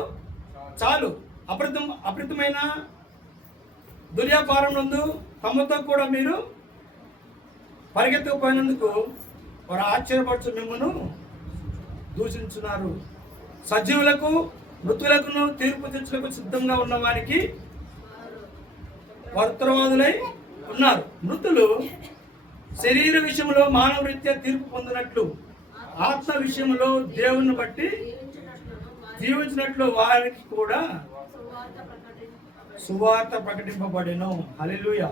చాలు. అపరితమైన దుర్యాపారం నందు తమతో కూడా మీరు పరిగెత్తకపోయినందుకు వారు ఆశ్చర్యపరచు మిమ్మను దూషించున్నారు. సజీవులకు మృతులకు తీర్పు తెచ్చులకు సిద్ధంగా ఉన్న వారికి వర్తవాదులై ఉన్నారు. మృతులు శరీర విషయంలో మానవ రీత్యా తీర్పు పొందినట్లు ఆత్మ విషయంలో దేవుని బట్టి జీవించినట్లు వారికి కూడా సువార్త ప్రకటింపబడెను. హల్లెలూయా,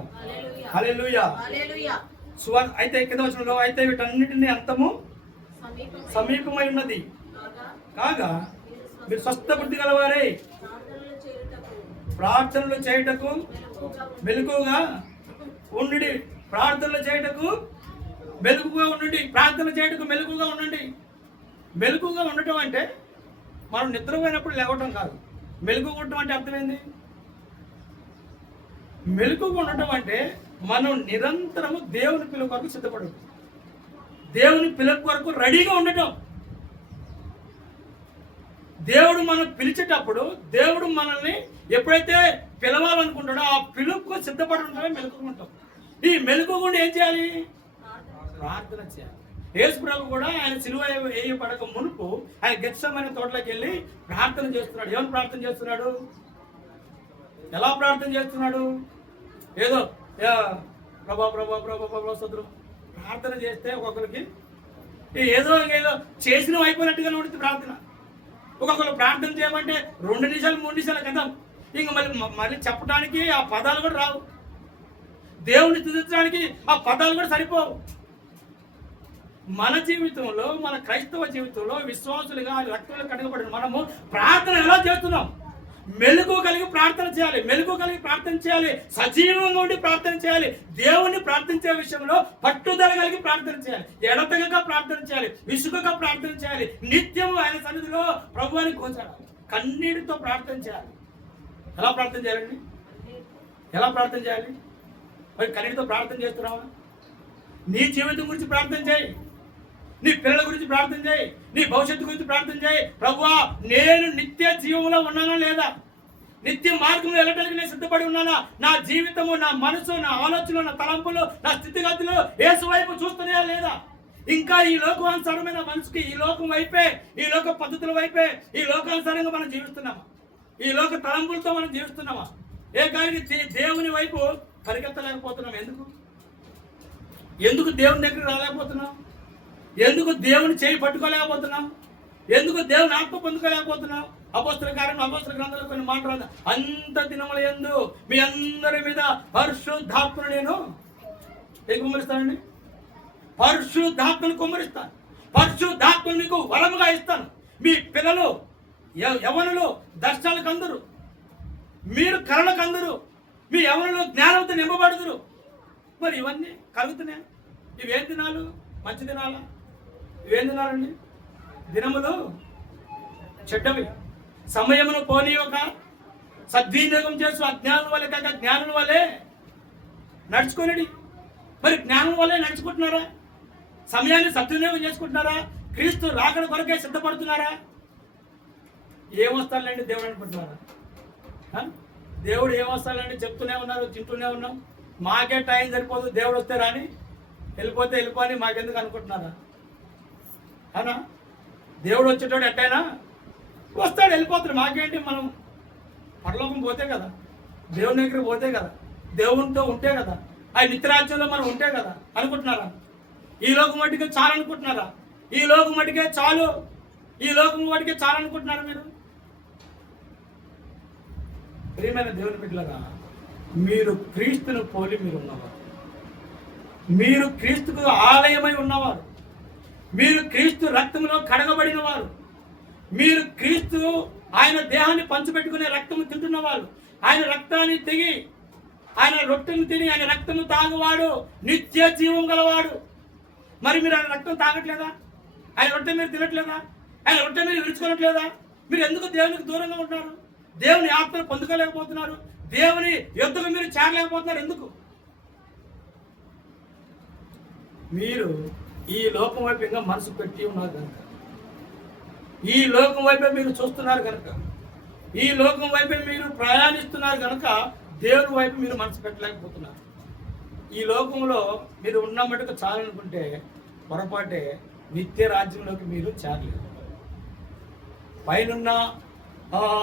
హల్లెలూయా. అయితే కింద వచనంలో, అయితే వీటన్నిటిని అంతము సమీపమై ఉన్నది కాగా మీరు స్వస్థ బుద్ధి గలవారే ప్రార్థనలు చేయుటకు మెలకుగా ఉండి, ప్రార్థనలు చేయుటకు మెలకుగా ఉండండి. ప్రార్థనలు చేయుటకు మెలకుగా ఉండండి. మెలకుగా ఉండటం అంటే మనం నిద్రపోయినప్పుడు లేవటం కాదు. మెలకుగా ఉండటం అంటే అర్థమైంది. మెలకుగా ఉండటం అంటే మనం నిరంతరము దేవుని పిలుపు కొరకు సిద్ధపడటం, దేవుని పిలుపు కొరకు రెడీగా ఉండటం. దేవుడు మనం పిలిచేటప్పుడు దేవుడు మనల్ని ఎప్పుడైతే పిలవాలనుకుంటాడో ఆ పిలుపుకు సిద్ధపడి మెలకుగా ఉంటాం. ఈ మెలకుగా ఏం చేయాలి? ప్రార్థన చేయాలి. యేసు ప్రభు కూడా ఆయన సిలువ వేయబడక మునుపు ఆయన గెత్సేమనే తోటలోకి వెళ్ళి ప్రార్థన చేస్తున్నాడు. ఏమని ప్రార్థన చేస్తున్నాడు? ఎలా ప్రార్థన చేస్తున్నాడు? ఏదో ప్రభా ప్రభా ప్రభా ప్రభా సోదరు ప్రార్థన చేస్తే ఒక్కొక్కరికి ఏదో చేసిన అయిపోయినట్టుగా ఉంటుంది ప్రార్థన. ఒక్కొక్కరు ప్రార్థన చేయమంటే 2 నిమిషాలు 3 నిమిషాలు కదా, ఇంక మళ్ళీ చెప్పడానికి ఆ పదాలు కూడా రావు. దేవుని స్తుతించడానికి ఆ పదాలు కూడా సరిపోవు. మన జీవితంలో, మన క్రైస్తవ జీవితంలో విశ్వాసులుగా రక్తంలో కడగబడిన మనము ప్రార్థన ఎలా చేస్తున్నాం? మెలుగు కలిగి ప్రార్థన చేయాలి. మెలుగు కలిగి ప్రార్థన చేయాలి. సజీవంగా ఉండి ప్రార్థన చేయాలి. దేవుణ్ణి ప్రార్థించే విషయంలో పట్టుదల కలిగి ప్రార్థన చేయాలి. ఎడతెగక ప్రార్థన చేయాలి. విసుగక ప్రార్థన చేయాలి. నిత్యం ఆయన సన్నిధిలో ప్రభువుని కోసాడాలి. కన్నీటితో ప్రార్థన చేయాలి. ఎలా ప్రార్థన చేయాలండి? ఎలా ప్రార్థన చేయాలి? మరి కన్నీటితో ప్రార్థన చేస్తున్నావా? నీ జీవితం గురించి ప్రార్థన చేయి. నీ పిల్లల గురించి ప్రార్థన చేయి. నీ భవిష్యత్తు గురించి ప్రార్థన చేయి. ప్రభువా, నేను నిత్య జీవంలో ఉన్నానా లేదా? నిత్య మార్గంలో వెళ్ళడానికి నేను సిద్ధపడి ఉన్నానా? నా జీవితము, నా మనసు, నా ఆలోచనలు, నా తలంపులు, నా స్థితిగతులు యేసు వైపు చూస్తున్నాయా లేదా? ఇంకా ఈ లోకానుసారమైన మనసుకి, ఈ లోకం వైపే, ఈ లోక పద్ధతుల వైపే, ఈ లోకానుసారంగా మనం జీవిస్తున్నామా? ఈ లోక తలంపులతో మనం జీవిస్తున్నామా? కానీ దేవుని వైపు పరిగెత్తలేకపోతున్నాం. ఎందుకు దేవుని దగ్గర రాలేకపోతున్నాం? ఎందుకు దేవుని చేయి పట్టుకోలేకపోతున్నాం? ఎందుకు దేవుని ఆత్మ పొందుకోలేకపోతున్నాం? అపోస్తల గ్రంథంలో కొన్ని మాటలు, అంత దినముల యందు మీ అందరి మీద పరిశుద్ధాత్మను నేను కుమ్మరిస్తానండి. పరిశుద్ధాత్మను కుమ్మరిస్తాను. పరిశుద్ధాత్మను మీకు వరముగా ఇస్తాను. మీ పిల్లలు యవ్వనులు దర్శనాలకు అందరు, మీరు కళలకు అందరు, మీ యవ్వనులు జ్ఞానంతో నింపబడుదురు. మరి ఇవన్నీ కలుగుతున్నాయి. ఇవేం దినాలు? మంచి దినాలా? ఇవేం దినాలండి? దినములు చెడ్డవి. సమయమును పోనీ ఒక సద్వినియోగం చేస్తూ అజ్ఞానుల వల్లే కాక జ్ఞానుల వల్లే నడుచుకోలేడి. మరి జ్ఞానం వల్లే నడుచుకుంటున్నారా? సమయాన్ని సద్వినియోగం చేసుకుంటున్నారా? క్రీస్తు రాకడ కొరకే సిద్ధపడుతున్నారా? ఏమొస్తానండి దేవుడు అనుకుంటున్నారా? దేవుడు ఏమొస్తానండి చెప్తూనే ఉన్నారు, తింటూనే ఉన్నాం. మాకే టైం సరిపోదు, దేవుడు వస్తే రాని, వెళ్ళిపోతే వెళ్ళిపోని మాకెందుకు అనుకుంటున్నారా? అవునా? దేవుడు వచ్చేటోడు ఎట్టయినా వస్తాడు, వెళ్ళిపోతాడు. మాకేంటి? మనం పరలోకం పోతే కదా, దేవుని దగ్గర పోతే కదా, దేవునితో ఉంటే కదా, ఆ నిత్యరాజ్యంలో మనం ఉంటే కదా అనుకుంటున్నారా? ఈ లోకం మట్టికే చాలు అనుకుంటున్నారా? ఈ లోకం మట్టికే చాలు, ఈ లోకం మట్టికే చాలు అనుకుంటున్నారా మీరు? ప్రియమైన దేవుని బిడ్డలారా, మీరు క్రీస్తును పోలి మీరు ఉన్నవారు. మీరు క్రీస్తుకు ఆలయమై ఉన్నవారు, మీరు క్రీస్తు రక్తంలో కడగబడిన వారు, మీరు క్రీస్తు ఆయన దేహాన్ని పంచిపెట్టుకునే రక్తము తింటున్న వాళ్ళు, ఆయన రక్తాన్ని తెగి ఆయన రొట్టెను తిని ఆయన రక్తము తాగువాడు నిత్య జీవం గలవాడు. మరి మీరు ఆయన రక్తం తాగట్లేదా? ఆయన రొట్టె మీరు తినట్లేదా? ఆయన రొట్టె మీరు విరుచుకోవట్లేదా? మీరు ఎందుకు దేవునికి దూరంగా ఉంటున్నారు? దేవుని ఆత్మను పొందుకోలేకపోతున్నారు, దేవుని యుద్ధకు మీరు చేరలేకపోతున్నారు. ఎందుకు? మీరు ఈ లోకం వైపు ఇంకా మనసు పెట్టి ఉన్నారు కనుక, ఈ లోకం వైపే మీరు చూస్తున్నారు కనుక, ఈ లోకం వైపే మీరు ప్రయాణిస్తున్నారు కనుక దేవుని వైపు మీరు మనసు పెట్టలేకపోతున్నారు. ఈ లోకంలో మీరు ఉన్న మటుకు చాలనుకుంటే పొరపాటే, నిత్య రాజ్యంలోకి మీరు చేరలేరు. పైనున్న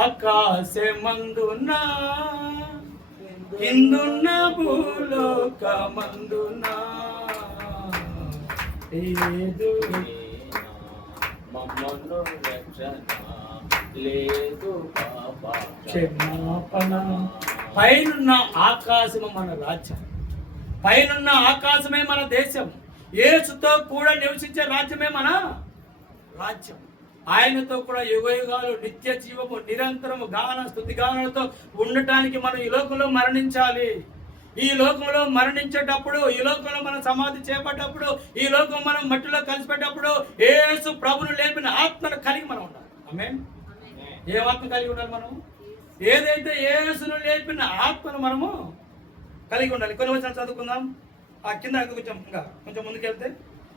ఆకాశమందున కిందున్న భూలోకమందున ఏదు క్షమాపణ. పైనున్న ఆకాశము మన రాజ్యం, పైనున్న ఆకాశమే మన దేశం, యేసుతో కూడా నివసించే రాజ్యమే మన రాజ్యం. ఆయనతో కూడా యుగయుగాలు నిత్య జీవము నిరంతరము గాన స్తుతి గానాలతో ఉండటానికి మనం ఈ లోకంలో మరణించాలి. ఈ లోకంలో మరణించేటప్పుడు, ఈ లోకంలో మనం సమాధి చేపట్టేటప్పుడు, ఈ లోకం మనం మట్టిలో కలిసిపెట్టేటప్పుడు యేసు ప్రభును లేపిన ఆత్మను కలిగి మనం ఉండాలి. ఆమేన్. ఏ ఆత్మ కలిగి ఉండాలి? మనం ఏదైతే యేసును లేపిన ఆత్మను మనము కలిగి ఉండాలి. కొన్ని వచనాలు చదువుకుందాం. ఆ కింద కొంచెం ముందుకెళ్తే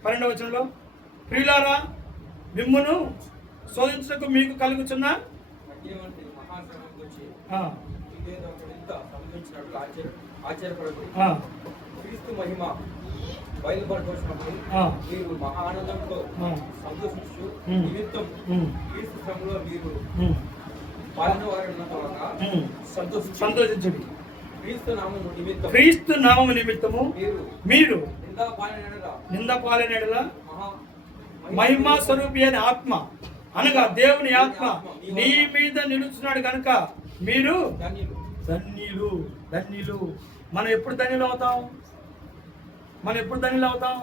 12వ వచనంలో, ప్రియులారా మిమ్మును శోధించుటకు మీకు కలుగుచున్న క్రీస్తు మహిమ బయలుపరచుకున్నప్పుడు మీరు మహా ఆనందంతో సంతోషించు నిమిత్తం క్రీస్తు శ్రమలో మీరు పాలన సంతోషించండి. క్రీస్తు నామము నిమిత్తము మీరు నింద పాలనేడల మహిమా స్వరూపి అనే ఆత్మ అనగా దేవుని ఆత్మ నీ మీద నిలుచున్నాడు కనుక మీరు ధన్యులు. ధన్యులు. మనం ఎప్పుడు ధన్యులు అవుతాం? మనం ఎప్పుడు ధన్యులు అవుతాం?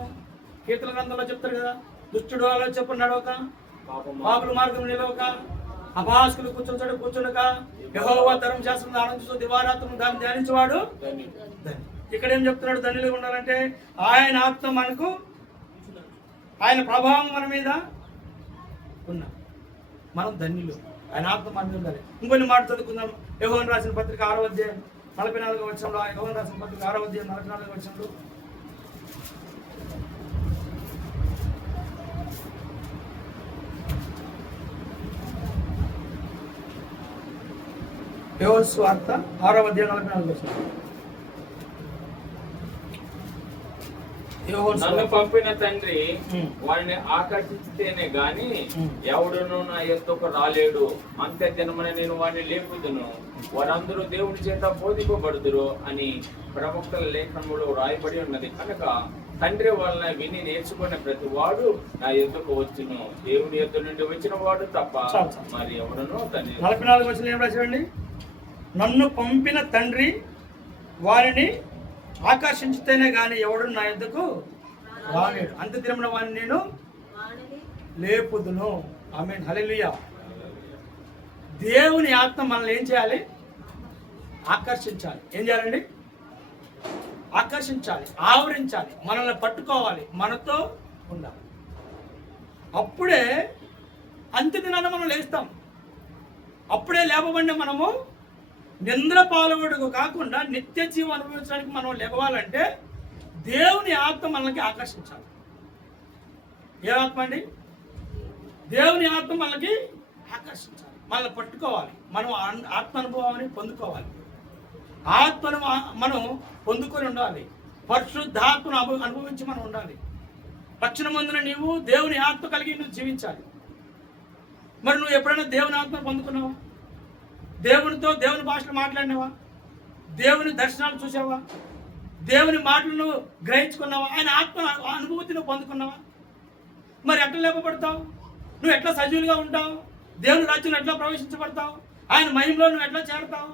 కీర్తన గ్రంథంలో చెప్తారు కదా, దుష్టుడు ఆలోచన నడవక, పాపుల మార్గం నిలవక, అభాస్కులు కూర్చుండక, యెహోవా ధర్మశాస్త్రం ఆనందిస్తూ దివారాత్రం దాన్ని ధ్యానించేవాడు ధన్యుడు. ఇక్కడ ఏం చెప్తున్నాడు? ధన్యులుగా ఉండాలంటే ఆయన ఆత్మ మనకు, ఆయన ప్రభావం మన మీద ఉన్నా మనం ధన్యులు. ఆయన ఆత్మ మన మీద ఉండాలి. ఇంకొన్ని మాట చదువుకుందాం. యోహాను రాసిన పత్రిక 6వ అధ్యాయం 44వ వచనంలో, యోహాను రాసిన పత్రిక 6వ అధ్యాయం 44వ వచనంలో, యోహాను సువార్త 6వ అధ్యాయం 44వ వచనం. నన్ను పంపిన తండ్రి వారిని ఆకర్షించితేనే గాని ఎవడును నా యొద్దకు రాలేడు. అంతే దినమున నేను వారిని లేపుదును, వారందరూ దేవుని చేత బోధింపబడుదురు అని ప్రవక్తల లేఖనములో రాయబడి ఉన్నది. కనుక తండ్రి వలన విని నేర్చుకున్న ప్రతి వాడు నా యొద్దకు వచ్చును. దేవుని యొద్ద నుండి వచ్చిన వాడు తప్ప మరి ఎవడును తండ్రి. 44వ వచనం ఏం రాశాడండి? నన్ను పంపిన తండ్రి వారిని ఆకర్షించితేనే గాని ఎవడు నా యొద్దకు రాలేడు. అంత దినమున వారిని నేను లేపుదును. ఆమేన్. హల్లెలూయా. దేవుని ఆత్మ మనల్ని ఏం చేయాలి? ఆకర్షించాలి. ఏం చేయాలండి? ఆకర్షించాలి, ఆవరించాలి, మనల్ని పట్టుకోవాలి, మనతో ఉండాలి. అప్పుడే అంత్య దినాన మనం లేస్తాం. అప్పుడే లేపబడిన మనము నింద్ర పాల్గొడుకు కాకుండా నిత్య జీవం అనుభవించడానికి మనం లేవాలంటే దేవుని ఆత్మ మనకి ఆకర్షించాలి. ఏ ఆత్మ అండి? దేవుని ఆత్మ మనకి ఆకర్షించాలి, మనల్ని పట్టుకోవాలి, మనం ఆత్మ అనుభవాన్ని పొందుకోవాలి. ఆత్మను మనం పొందుకొని ఉండాలి, పరిశుద్ధాత్మను అనుభవించి మనం ఉండాలి. రక్షణ పొందిన నీవు దేవుని ఆత్మ కలిగి నువ్వు జీవించాలి. మరి నువ్వు ఎప్పుడైనా దేవుని ఆత్మను పొందుకున్నావా? దేవునితో దేవుని భాషలో మాట్లాడినావా? దేవుని దర్శనాలు చూసావా? దేవుని మాటలను గ్రహించుకున్నావా? ఆయన ఆత్మ అనుభూతి నువ్వు పొందుకున్నావా? మరి ఎట్లా లేపబడతావు? నువ్వు ఎట్లా సజీవులుగా ఉంటావు? దేవుని రాజ్యంలో ఎట్లా ప్రవేశించబడతావు? ఆయన మహిమలో నువ్వు ఎట్లా చేరతావు?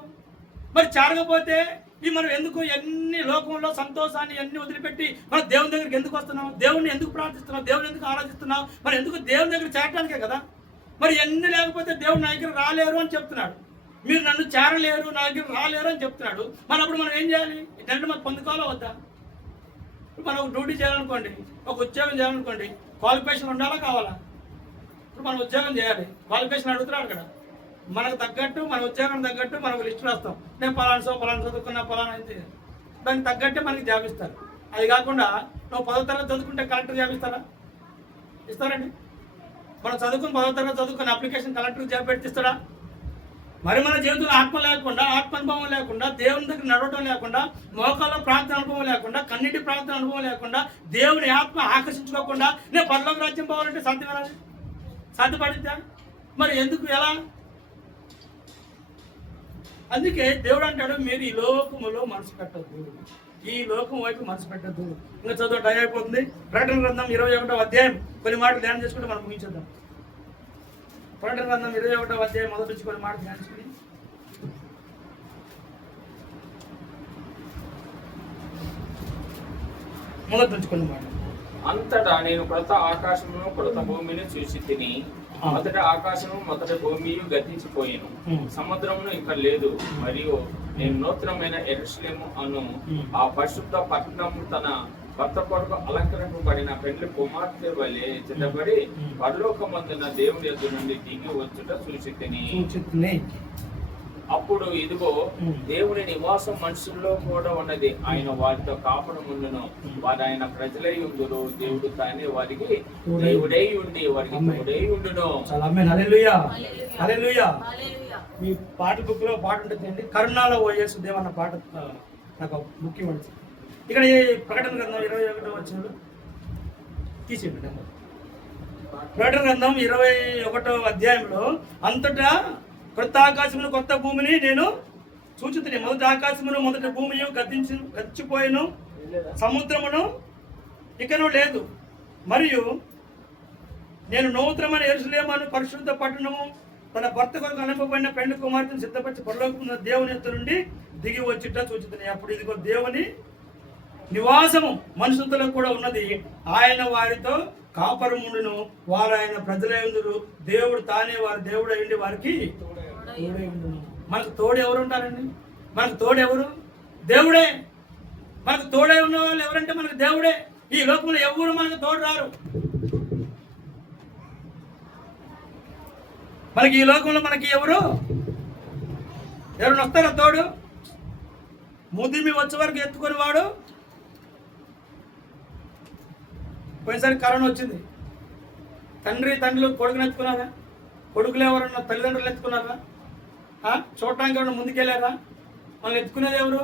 మరి చేరకపోతే ఈ మనం ఎందుకు ఎన్ని లోకంలో సంతోషాన్ని అన్ని వదిలిపెట్టి మనం దేవుని దగ్గరికి ఎందుకు వస్తున్నాం? దేవుని ఎందుకు ప్రార్థిస్తున్నాం? దేవుని ఎందుకు ఆరాధిస్తున్నాం? మరి ఎందుకు దేవుని దగ్గర చేరడానికే కదా. మరి ఎన్ని లేకపోతే దేవుడు నా దగ్గర రాలేరు అని చెప్తున్నాడు. మీరు నన్ను చేరలేరు, నా దగ్గర రాలేరు అని చెప్తున్నాడు. మరి అప్పుడు మనం ఏం చేయాలి? ఇదంటే మనం పొందుకోవాలా వద్దా? మనం ఒక డ్యూటీ చేయాలనుకోండి, ఒక ఉద్యోగం చేయాలనుకోండి, క్వాలిఫికేషన్ ఉండాలా కావాలా? ఇప్పుడు మనం ఉద్యోగం చేయాలి, క్వాలిఫికేషన్ అడుగుతున్నాడు కదా. మనకు తగ్గట్టు, మన ఉద్యోగం తగ్గట్టు మనకు లిస్ట్ రాస్తాం. నేను పలానా చదువుకున్నా, పలానా అయితే దానికి తగ్గట్టే మనకి జాబ్ ఇస్తారు. అది కాకుండా నువ్వు 10వ తరగతి చదువుకుంటే కలెక్టర్ జాబ్ ఇస్తారా? ఇస్తారండి? మనం చదువుకుని 10వ తరగతి చదువుకుని అప్లికేషన్ కలెక్టర్ జాబ్ పెట్టిస్తాడా? మరి మన జీవితంలో ఆత్మ లేకుండా, ఆత్మానుభవం లేకుండా, దేవుని దగ్గర నడవటం లేకుండా, మోకాల్లో ప్రార్థన అనుభవం లేకుండా, కన్నిటి ప్రార్థన అనుభవం లేకుండా, దేవుని ఆత్మ ఆకర్షించుకోకుండా నేను పరలోక రాజ్యం పోవాలంటే సాధ్యపడిద్దా? మరి ఎందుకు, ఎలా? అందుకే దేవుడు అంటాడు, మీరు ఈ లోకములో మనసు పెట్టద్దు, ఈ లోకం వైపు మనసు పెట్టద్దు. ఇంకా చదువు టైం అయిపోతుంది. ప్రకటన గ్రంథం 21వ అధ్యాయం కొన్ని మాటలు ధ్యానం చేసుకుంటే మనం ముగించేద్దాం. ప్రకటన గ్రంథం 21వ అధ్యాయం మొదటి నుంచి కొన్ని మాటలు ధ్యానం చేసుకుని మొదటి నుంచి కొన్ని మాటలు. అంతటా నేను కొత్త ఆకాశమును కొత్త భూమిని చూసి తిని, మొదటి ఆకాశము మొదటి భూమి గతించిపోయాను, సముద్రమును ఇంకా లేదు. మరియు నేను నూతనమైన యెరూషలేము అను ఆ పరిశుద్ధ పట్టణము తన భర్త కొరకు అలంకరింపబడిన పెండ్లి కుమార్తె వలె సిద్ధపడి పరలోకమందున దేవుని యొద్ద నుండి దిగి వచ్చుట చూసి తిని. అప్పుడు ఇదిగో దేవుని నివాసం మనుషుల్లో కూడా ఉన్నది. ఆయన వారితో కాపురముండును, వారు ఆయన ప్రజలై ఉండును. దేవుడు తానే వారికి దేవుడై ఉండి వారికి తోడై ఉండును. మీ పాట బుక్ లో పాట ఉంటుంది, కరుణాలో ఓ యేసు దేవ్ అన్న పాట నాకు ముఖ్యమైనది. ఇక్కడ ఈ ప్రకటన గ్రంథం 21వ వచనంలో తీసేయండి. ప్రకటన గ్రంథం 21వ అధ్యాయంలో అంతటా కొత్త ఆకాశమును కొత్త భూమిని నేను చూచుతుని, మొదటి ఆకాశమును మొదటి భూమి గతించిపోయిను, సముద్రమును ఇకను లేదు. మరియు నేను నూతనమైన యెరూషలేము అను పరిశుద్ధ పట్టణము తన భర్త కొరకు అలంకరింపబడిన పెండ్లి కుమార్తెను సిద్ధపరిచి పరలోకమున్న దేవుని యొద్ద నుండి దిగి వచ్చుట చూచుతుని. అప్పుడు ఇదిగో దేవుని నివాసము మనుషులతో కూడా ఉన్నది. ఆయన వారితో కాపురముండును, వారు ఆయన ప్రజలై ఉందురు. దేవుడు తానే వారి దేవుడు అయ్యుండి వారికి తోడై ఉండును. మనకు తోడు ఎవరు ఉంటారండి? మనకు తోడు ఎవరు? దేవుడే. మనకు తోడై ఉన్న వాళ్ళు ఎవరంటే మనకు దేవుడే. ఈ లోకంలో ఎవరు మనకు తోడు రారు. మనకి ఈ లోకంలో మనకి ఎవరైనా వస్తారా తోడు? ముదిమి వచ్చే వరకు ఎత్తుకొని వాడు. పోయినసారి కరోనా వచ్చింది, తండ్రులు కొడుకుని ఎత్తుకున్నారా? కొడుకులు ఎవరన్నా తల్లిదండ్రులు ఎత్తుకున్నారా? చూడటానికి ఎవరన్నా ముందుకెళ్ళారా? మనం ఎత్తుకునేది ఎవరు?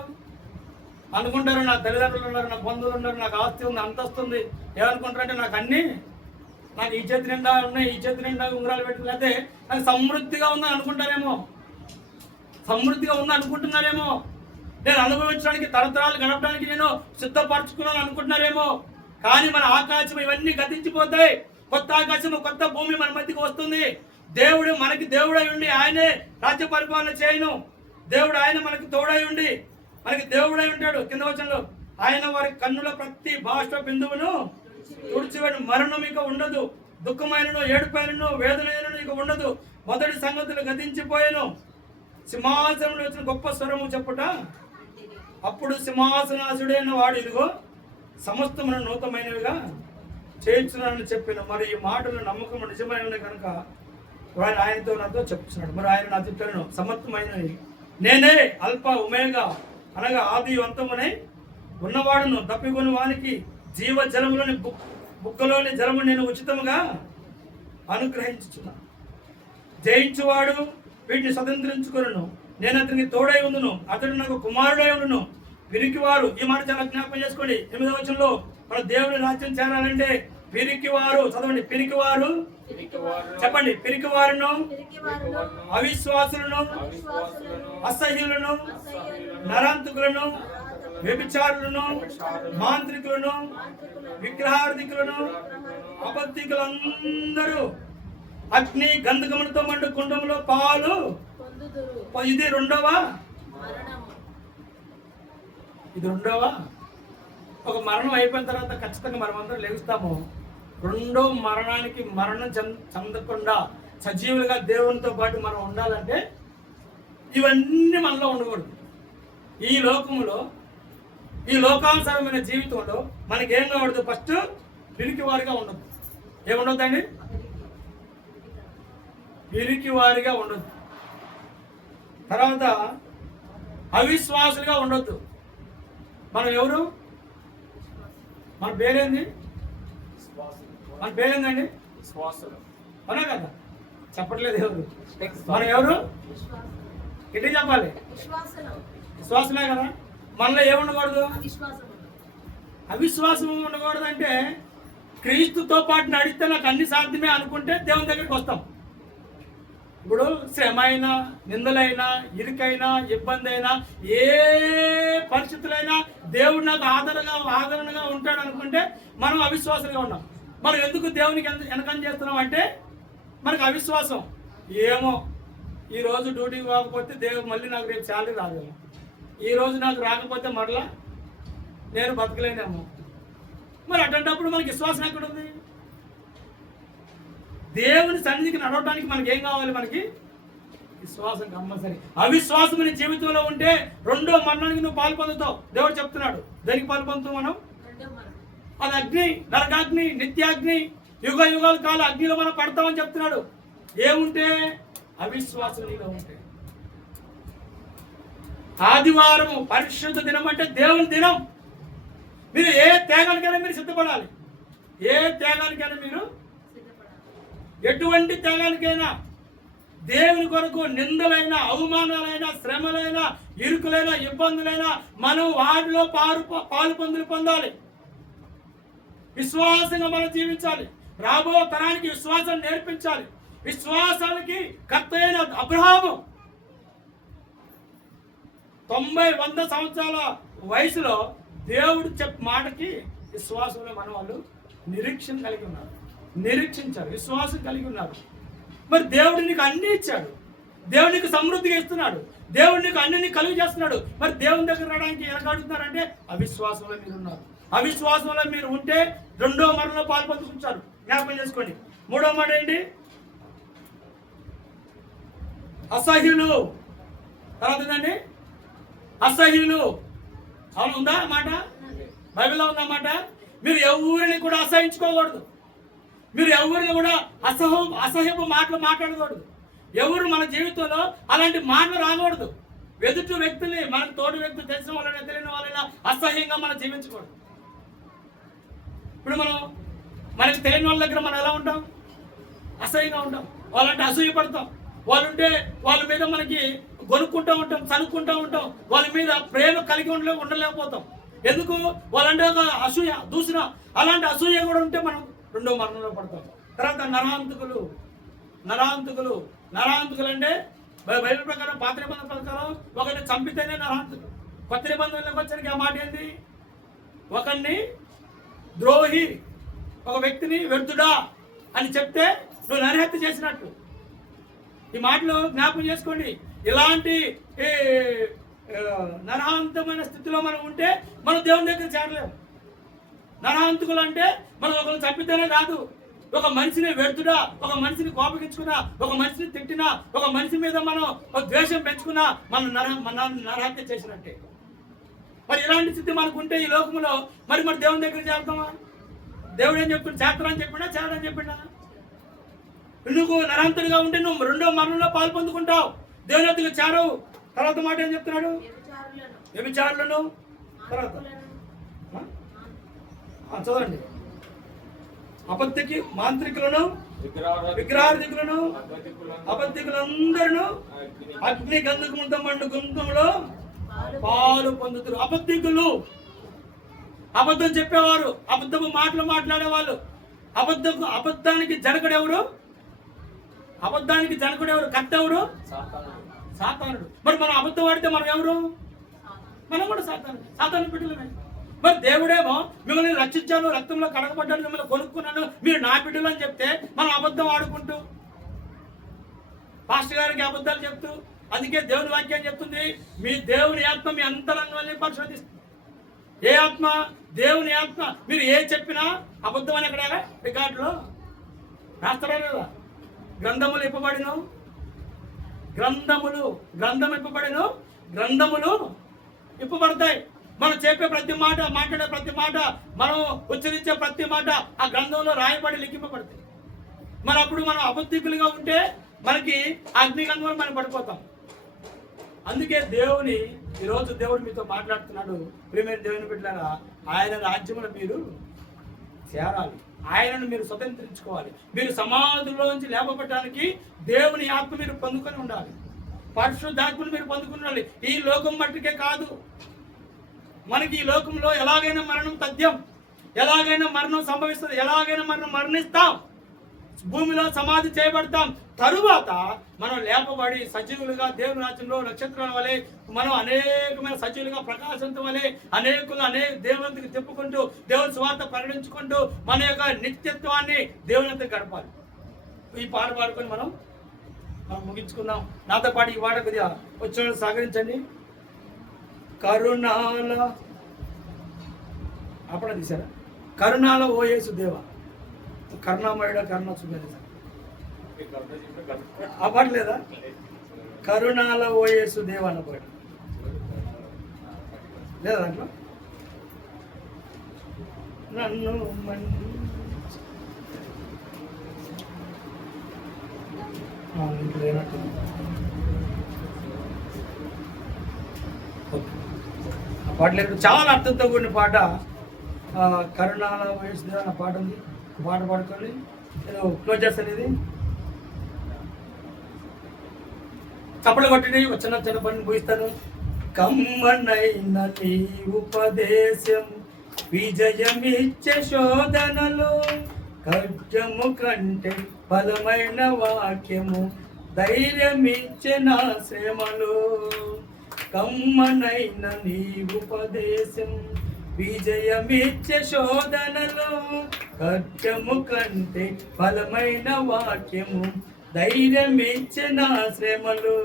అనుకుంటారు నా తల్లిదండ్రులు ఉన్నారు, నా బంధువులు ఉన్నారు, నాకు ఆస్తి ఉంది, అంతస్తు ఉంది. ఏమనుకుంటారంటే నాకు ఈ చేతి నిండా ఉన్నాయి, ఈ చేతి నిండా ఉంగరాలు పెట్టి, లేకపోతే నాకు సమృద్ధిగా ఉందని అనుకుంటారేమో, సమృద్ధిగా ఉందని అనుకుంటున్నారేమో, నేను అనుభవించడానికి తరతరాలు గడపడానికి నేను సిద్ధపరచుకున్నాను అనుకుంటున్నారేమో. కానీ మన ఆకాశం ఇవన్నీ గతించిపోతాయి. కొత్త ఆకాశము కొత్త భూమి మన మధ్యకి వస్తుంది. దేవుడు మనకి దేవుడై ఉండి ఆయనే రాజ్య పరిపాలన చేయను. దేవుడు ఆయన మనకి తోడై ఉండి మనకి దేవుడై ఉంటాడు. కింద వచనంలో ఆయన వారి కన్నుల ప్రతి బాష్ప బిందువును తుడిచివేడు, మరణం ఇక ఉండదు, దుఃఖమైనను ఏడుపైనను వేదనైనను ఇక ఉండదు, మొదటి సంగతులు గతించిపోయాను. సింహాసనంలో వచ్చిన గొప్ప స్వరము చెప్పుట, అప్పుడు సింహాసనాసుడైన వాడు ఇదిగో సమస్తమును నూతనమైనవిగా చేయించున్నానని చెప్పిన. మరి ఈ మాటలు నమ్మకం నిజమైనవి కనుక ఆయనతో నాతో చెప్తున్నాడు. మరి ఆయన నా చెప్పాను, సమర్థమైనవి నేనే అల్ప ఉమేగా అనగా ఆది అంతమునై ఉన్నవాడును, తప్పికొని వానికి జీవ జలములోని బుక్కలోని జలము నేను ఉచితముగా అనుగ్రహించుచున్నా. జయించువాడు వీటిని స్వతంత్రించుకొనును, నేను అతనికి తోడై ఉండును, అతడు నాకు కుమారుడై ఉండును. పిరికివారు, ఈ మాట చాలా జ్ఞాపకం చేసుకోండి. 8వ వచనంలో మన దేవుని రాజ్యం చేరాలంటే పిరికివారు, చదవండి, పిరికివారు చెప్పండి, పిరికివారును, అవిశ్వాసులను, అసహ్యులను, నరాంతకులను, వ్యభిచారులను, మాంత్రికులను, విగ్రహార్థికులను, అబద్ధికులందరూ అగ్ని గంధకములతో మండు కుండంలో పాలు. ఇది 2వ ఇది రెండవ. ఒక మరణం అయిపోయిన తర్వాత ఖచ్చితంగా మనం అందరం లేస్తాము. రెండో మరణానికి మరణం చెందకుండా సజీవులుగా దేవునితో పాటు మనం ఉండాలంటే ఇవన్నీ మనలో ఉండకూడదు. ఈ లోకంలో, ఈ లోకానుసారమైన జీవితంలో మనకి ఏం కావడదు? ఫస్ట్ పిరికివారిగా ఉండదు. ఏముండొద్దండి? పిరికివారిగా ఉండొద్దు. తర్వాత అవిశ్వాసులుగా ఉండొద్దు. మనం ఎవరు? మన పేరేంది? మన పేరేందండి? విశ్వాసులు. అవునా కదా? చెప్పట్లేదు ఎవరు. మనం ఎవరు? ఎట్టి చెప్పాలి? విశ్వాసమే కదా. మనలో ఏముండకూడదు? అవిశ్వాసం ఉండకూడదు. అంటే క్రీస్తుతో పాటు నడిస్తే నాకు అన్ని సాధ్యమే అనుకుంటే దేవుని దగ్గరికి వస్తాం. ఇప్పుడు శ్రమ అయినా, నిందలైనా, ఇరుకైనా, ఇబ్బంది అయినా, ఏ పరిస్థితులైనా దేవుడు నాకు ఆదరణగా ఉంటాడు అనుకుంటే మనం అవిశ్వాసంగా ఉన్నాం. మనం ఎందుకు దేవునికి వెనకం చేస్తున్నాం అంటే మనకు అవిశ్వాసం. ఏమో ఈరోజు డ్యూటీకి పోకపోతే దేవుడు మళ్ళీ నాకు రేపు శాలరీ రాదేమో, ఈరోజు నాకు రాకపోతే మరలా నేను బతకలేనేమో. మరి అటువంటిప్పుడు మనకి విశ్వాసం ఎక్కడుంది? దేవుని సన్నిధికి నడవడానికి మనకి ఏం కావాలి? మనకి విశ్వాసం కంపల్సరీ. అవిశ్వాసం నీ జీవితంలో ఉంటే రెండో మరణానికి నువ్వు పాలు పొందుతావు. దేవుడు చెప్తున్నాడు. దేనికి పాలు పొందుతావు మనం? అది అగ్ని, నరకాగ్ని, నిత్యాగ్ని, యుగ యుగాల కాల అగ్నిలో మనం పడతామని చెప్తున్నాడు. ఏముంటే? అవిశ్వాసం నీలో ఉంటే. ఆదివారం పరిశుద్ధ దినం అంటే దేవుని దినం. మీరు ఏ త్యాగానికైనా మీరు సిద్ధపడాలి. ఏ త్యాగానికైనా మీరు, ఎటువంటి త్యాగానికైనా, దేవుని కొరకు నిందలైన, అవమానాలైన, శ్రమలైన, ఇరుకులైన, ఇబ్బందులైనా మనం వాటిలో పాలు పొందాలి. విశ్వాసంగా మనం జీవించాలి. రాబో తరానికి విశ్వాసం నేర్పించాలి. విశ్వాసానికి కర్త అయిన అబ్రహాము 90-100 సంవత్సరాల వయసులో దేవుడు మాటకి విశ్వాసంలో మన వాళ్ళు నిరీక్షణ కలిగి ఉన్నారు. నిరీక్షించారు, విశ్వాసం కలిగి ఉన్నారు. మరి దేవుడు నీకు అన్ని ఇచ్చాడు. దేవుడు నీకు సమృద్ధిగా ఇస్తున్నాడు. దేవుడు నీకు అన్ని కలుగు చేస్తున్నాడు. మరి దేవుని దగ్గర రావడానికి వెనకాడుతున్నారంటే అవిశ్వాసంలో మీరు ఉన్నారు. అవిశ్వాసంలో మీరు ఉంటే రెండో మరణంలో పాల్పంచుకుంటారు. జ్ఞాపకం చేసుకోండి. మూడో మాట ఏంటి? అసహ్యులు. తర్వాత ఏంటండి? అసహ్యులు. అవును, ఉందా మాట? బైబిల్లో ఉందా మాట? మీరు ఎవరిని కూడా అసహించుకోకూడదు. మీరు ఎవరిని కూడా అసహ్యపు మాటలు మాట్లాడకూడదు. ఎవరు మన జీవితంలో అలాంటి మాటలు రాకూడదు. ఎదుటి వ్యక్తుల్ని, మనకు తోటి వ్యక్తులు తెలిసిన వాళ్ళైనా తెలియని వాళ్ళైనా అసహ్యంగా మనం జీవించకూడదు. ఇప్పుడు మనకి తెలియని వాళ్ళ దగ్గర మనం ఎలా ఉంటాం? అసహ్యంగా ఉంటాం. వాళ్ళంటే అసూయపడతాం. వాళ్ళుంటే వాళ్ళ మీద మనకి కొనుక్కుంటూ ఉంటాం, చనుక్కుంటూ ఉంటాం. వాళ్ళ మీద ప్రేమ కలిగి ఉండలేకపోతాం. ఎందుకు? వాళ్ళంటే ఒక అసూయ, దూషణ. అలాంటి అసూయ కూడా ఉంటే మనం రెండో మరణంలో పడతాం. తర్వాత నరహంతకులు అంటే బైబిల్ ప్రకారం, పాత నిబంధన ప్రకారం ఒకరిని చంపితేనే నరహంతకులు. కొత్త నిబంధనలోకి వచ్చానికి ఆ మాట ఏంది? ఒకరిని ద్రోహి, ఒక వ్యక్తిని వ్యర్థుడా అని చెప్తే నువ్వు నరహత్య చేసినట్టు. ఈ మాటలు జ్ఞాపకం చేసుకోండి. ఇలాంటి నరహాంతమైన స్థితిలో మనం ఉంటే మనం దేవుని దగ్గర చేరలేము. నరహాంతకులు అంటే మనం ఒకరు చంపితేనే కాదు, ఒక మనిషిని వ్యర్థుడా, ఒక మనిషిని కోపగించుకున్నా, ఒక మనిషిని తిట్టినా, ఒక మనిషి మీద మనం ద్వేషం పెంచుకున్నా మనం నరహత్య చేసినట్టే. మరి ఇలాంటి స్థితి మనకు ఉంటే ఈ లోకంలో మరి దేవుని దగ్గర చేరుతామా? దేవుడు ఏం చెప్పిండు? చేస్తారని చెప్పిండా, చేయాలని చెప్పిండా? నువ్వు నరహంతుడిగా ఉంటే నువ్వు రెండో మరణంలో పాలు పొందుకుంటావు, దేవుని దగ్గర చేరవు. తర్వాత మాట ఏం చెప్తున్నాడు? వ్యభిచారులను, తర్వాత చదవండి, అబద్ధికి మాంత్రికులను, విగ్రహార్థికులను, అబద్ధికులందరూ అగ్ని గంధకముతో మండు గుంతంలో పాలు పొందుతారు. అబద్ధికులు, అబద్ధం చెప్పేవారు, అబద్ధపు మాటలు మాట్లాడేవాళ్ళు. అబద్ధానికి జనకుడెవరు? కర్త ఎవరు? సాతానుడు. మరి మనం అబద్ధం ఆడితే మనం ఎవరు? మనం కూడా సాతాను బిడ్డలమే. మరి దేవుడేమో మిమ్మల్ని రక్షించాను, రక్తంలో కడగబడ్డాను, మిమ్మల్ని కొనుక్కున్నాను, మీరు నా బిడ్డలు అని చెప్తే మనం అబద్ధం ఆడుకుంటూ, పాస్టర్ గారికి అబద్ధాలు చెప్తూ, అందుకే దేవుని వాక్యం చెప్తుంది, మీ దేవుని ఆత్మ మీ అంతరంగాన్ని పరిశోధిస్తుంది. ఏ ఆత్మ? దేవుని ఆత్మ. మీరు ఏ చెప్పినా అబద్ధం అని ఎక్కడ రికార్డులో రాస్తారా లేదా? గ్రంథములు ఇప్పబడిను, గ్రంథములు ఇప్పబడతాయి. మనం చెప్పే ప్రతి మాట, మాట్లాడే ప్రతి మాట, మనం ఉచ్చరించే ప్రతి మాట ఆ గ్రంథంలో రాయబడి లిఖింపబడతాయి. మరి అప్పుడు మనం అబద్ధికులుగా ఉంటే మనకి అగ్నిగంధంలో మనం పడిపోతాం. అందుకే ఈరోజు దేవుడు మీతో మాట్లాడుతున్నాడు. ప్రియమైన దేవుని బిడ్డలారా, ఆయన రాజ్యమును మీరు చేరాలి, ఆయనను మీరు స్వతంత్రించుకోవాలి. మీరు సమాధుల్లోంచి లేపబడటానికి దేవుని ఆత్మ మీరు పొందుకొని ఉండాలి, పరిశుద్ధాత్మను మీరు పొందుకుని ఉండాలి. ఈ లోకం మట్టుకే కాదు, మనకి ఈ లోకంలో ఎలాగైనా మరణం తథ్యం, ఎలాగైనా మరణం సంభవిస్తుంది, ఎలాగైనా మనం మరణిస్తాం, భూమిలో సమాధి చేయబడతాం. తరువాత మనం లేపబడి సజీవులుగా దేవుని రాజ్యంలో నక్షత్రాల వలె మనం అనేకమైన సజీవులుగా ప్రకాశంతో వలె అనేక దేవునికి తిప్పుకుంటూ దేవుని స్వార్థ ప్రకటించుకుంటూ మన యొక్క నిత్యత్వాన్ని దేవునితో గడపాలి. ఈ పాట పాడుకొని మనం ముగించుకుందాం. నాతో పాటు ఈ పాట కొద్దిగా వచ్చిన సహకరించండి. కరుణాల అప్పుడు తీసారా? కరుణాల ఓ యేసు దేవ, కరుణామయుడ కరుణ చూపేది ఆ పాట లేదా? కరుణాల ఓ యేసు దేవ అన్న పాట లేదా దాంట్లో? నన్ను లేనట్టు ఆ పాట లేదు. చాలా అర్థంతో కూడిన పాట. కరుణాల వయసు దేవ అన్న పాట ఉంది. పాట పాడుకొని నేను క్లోజ్ చేస్తాను. ఇది చప్పలు కొట్టి ఒక చిన్న పని ముగిస్తాను. కమ్మనైన నీ ఉపదేశం విజయమిచ్చే శోధనలో, ఖడ్గము కంటే బలమైన వాక్యము ధైర్యమిచ్చే నా శ్రమలో. కమ్మనైన నీ ఉపదేశం విజయమిచ్చే శోధనలో, ఖడ్గము కంటే బలమైన వాక్యము ధైర్యమిచ్చే నా శ్రమలు.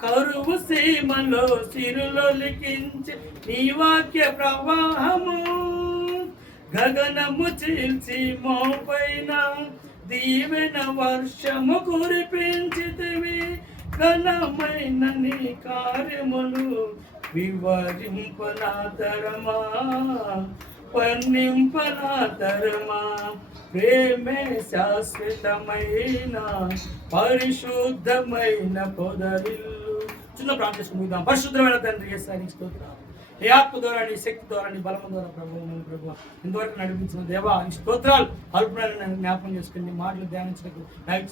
కరువు సీమలో సిరులో లిఖించే నీ వాక్య ప్రవాహము, గగనము చీల్చి మోపైన దీవెన వర్షము కురిపించితివి. ఘనమైన నీ కార్యములు వివరింపనాతరమా, వర్ణింపనాతరమా. ప్రేమే శాశ్వతమైన పరిశుద్ధమైన పొదరిల్లు. చిన్న ప్రార్థన ముగిద్దాం. పరిశుద్ధమైన తండ్రి యేసయ్యకి స్తోత్రాలు. ఏ ఆత్మ ద్వారా, నీ శక్తి ద్వారా, నీ బలము ద్వారా ప్రభు ఇంతవరకు నడిపించిన దేవా ఈ స్తోత్రాలు. అల్పమైన జ్ఞాపకం చేసుకుని నీ మాటలు ధ్యానించడానికి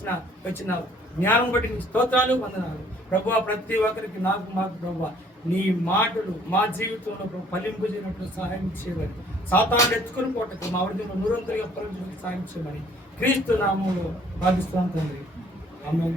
నాకు వచ్చిన జ్ఞానం బట్టి నీ స్తోత్రాలు, వందనాలు ప్రభు. ప్రతి ఒక్కరికి మాకు ప్రభు నీ మాటలు మా జీవితంలో ఫలింపు చేయనట్లు సహాయం చేయమని, సాతాను ఎత్తుకుని పోటకు మా హృదయంలో నూరంతలుగా ఫలించడానికి సహాయం చేయమని క్రీస్తు నామంలో ప్రార్థిస్తున్నాం తండ్రి. ఆమేన్.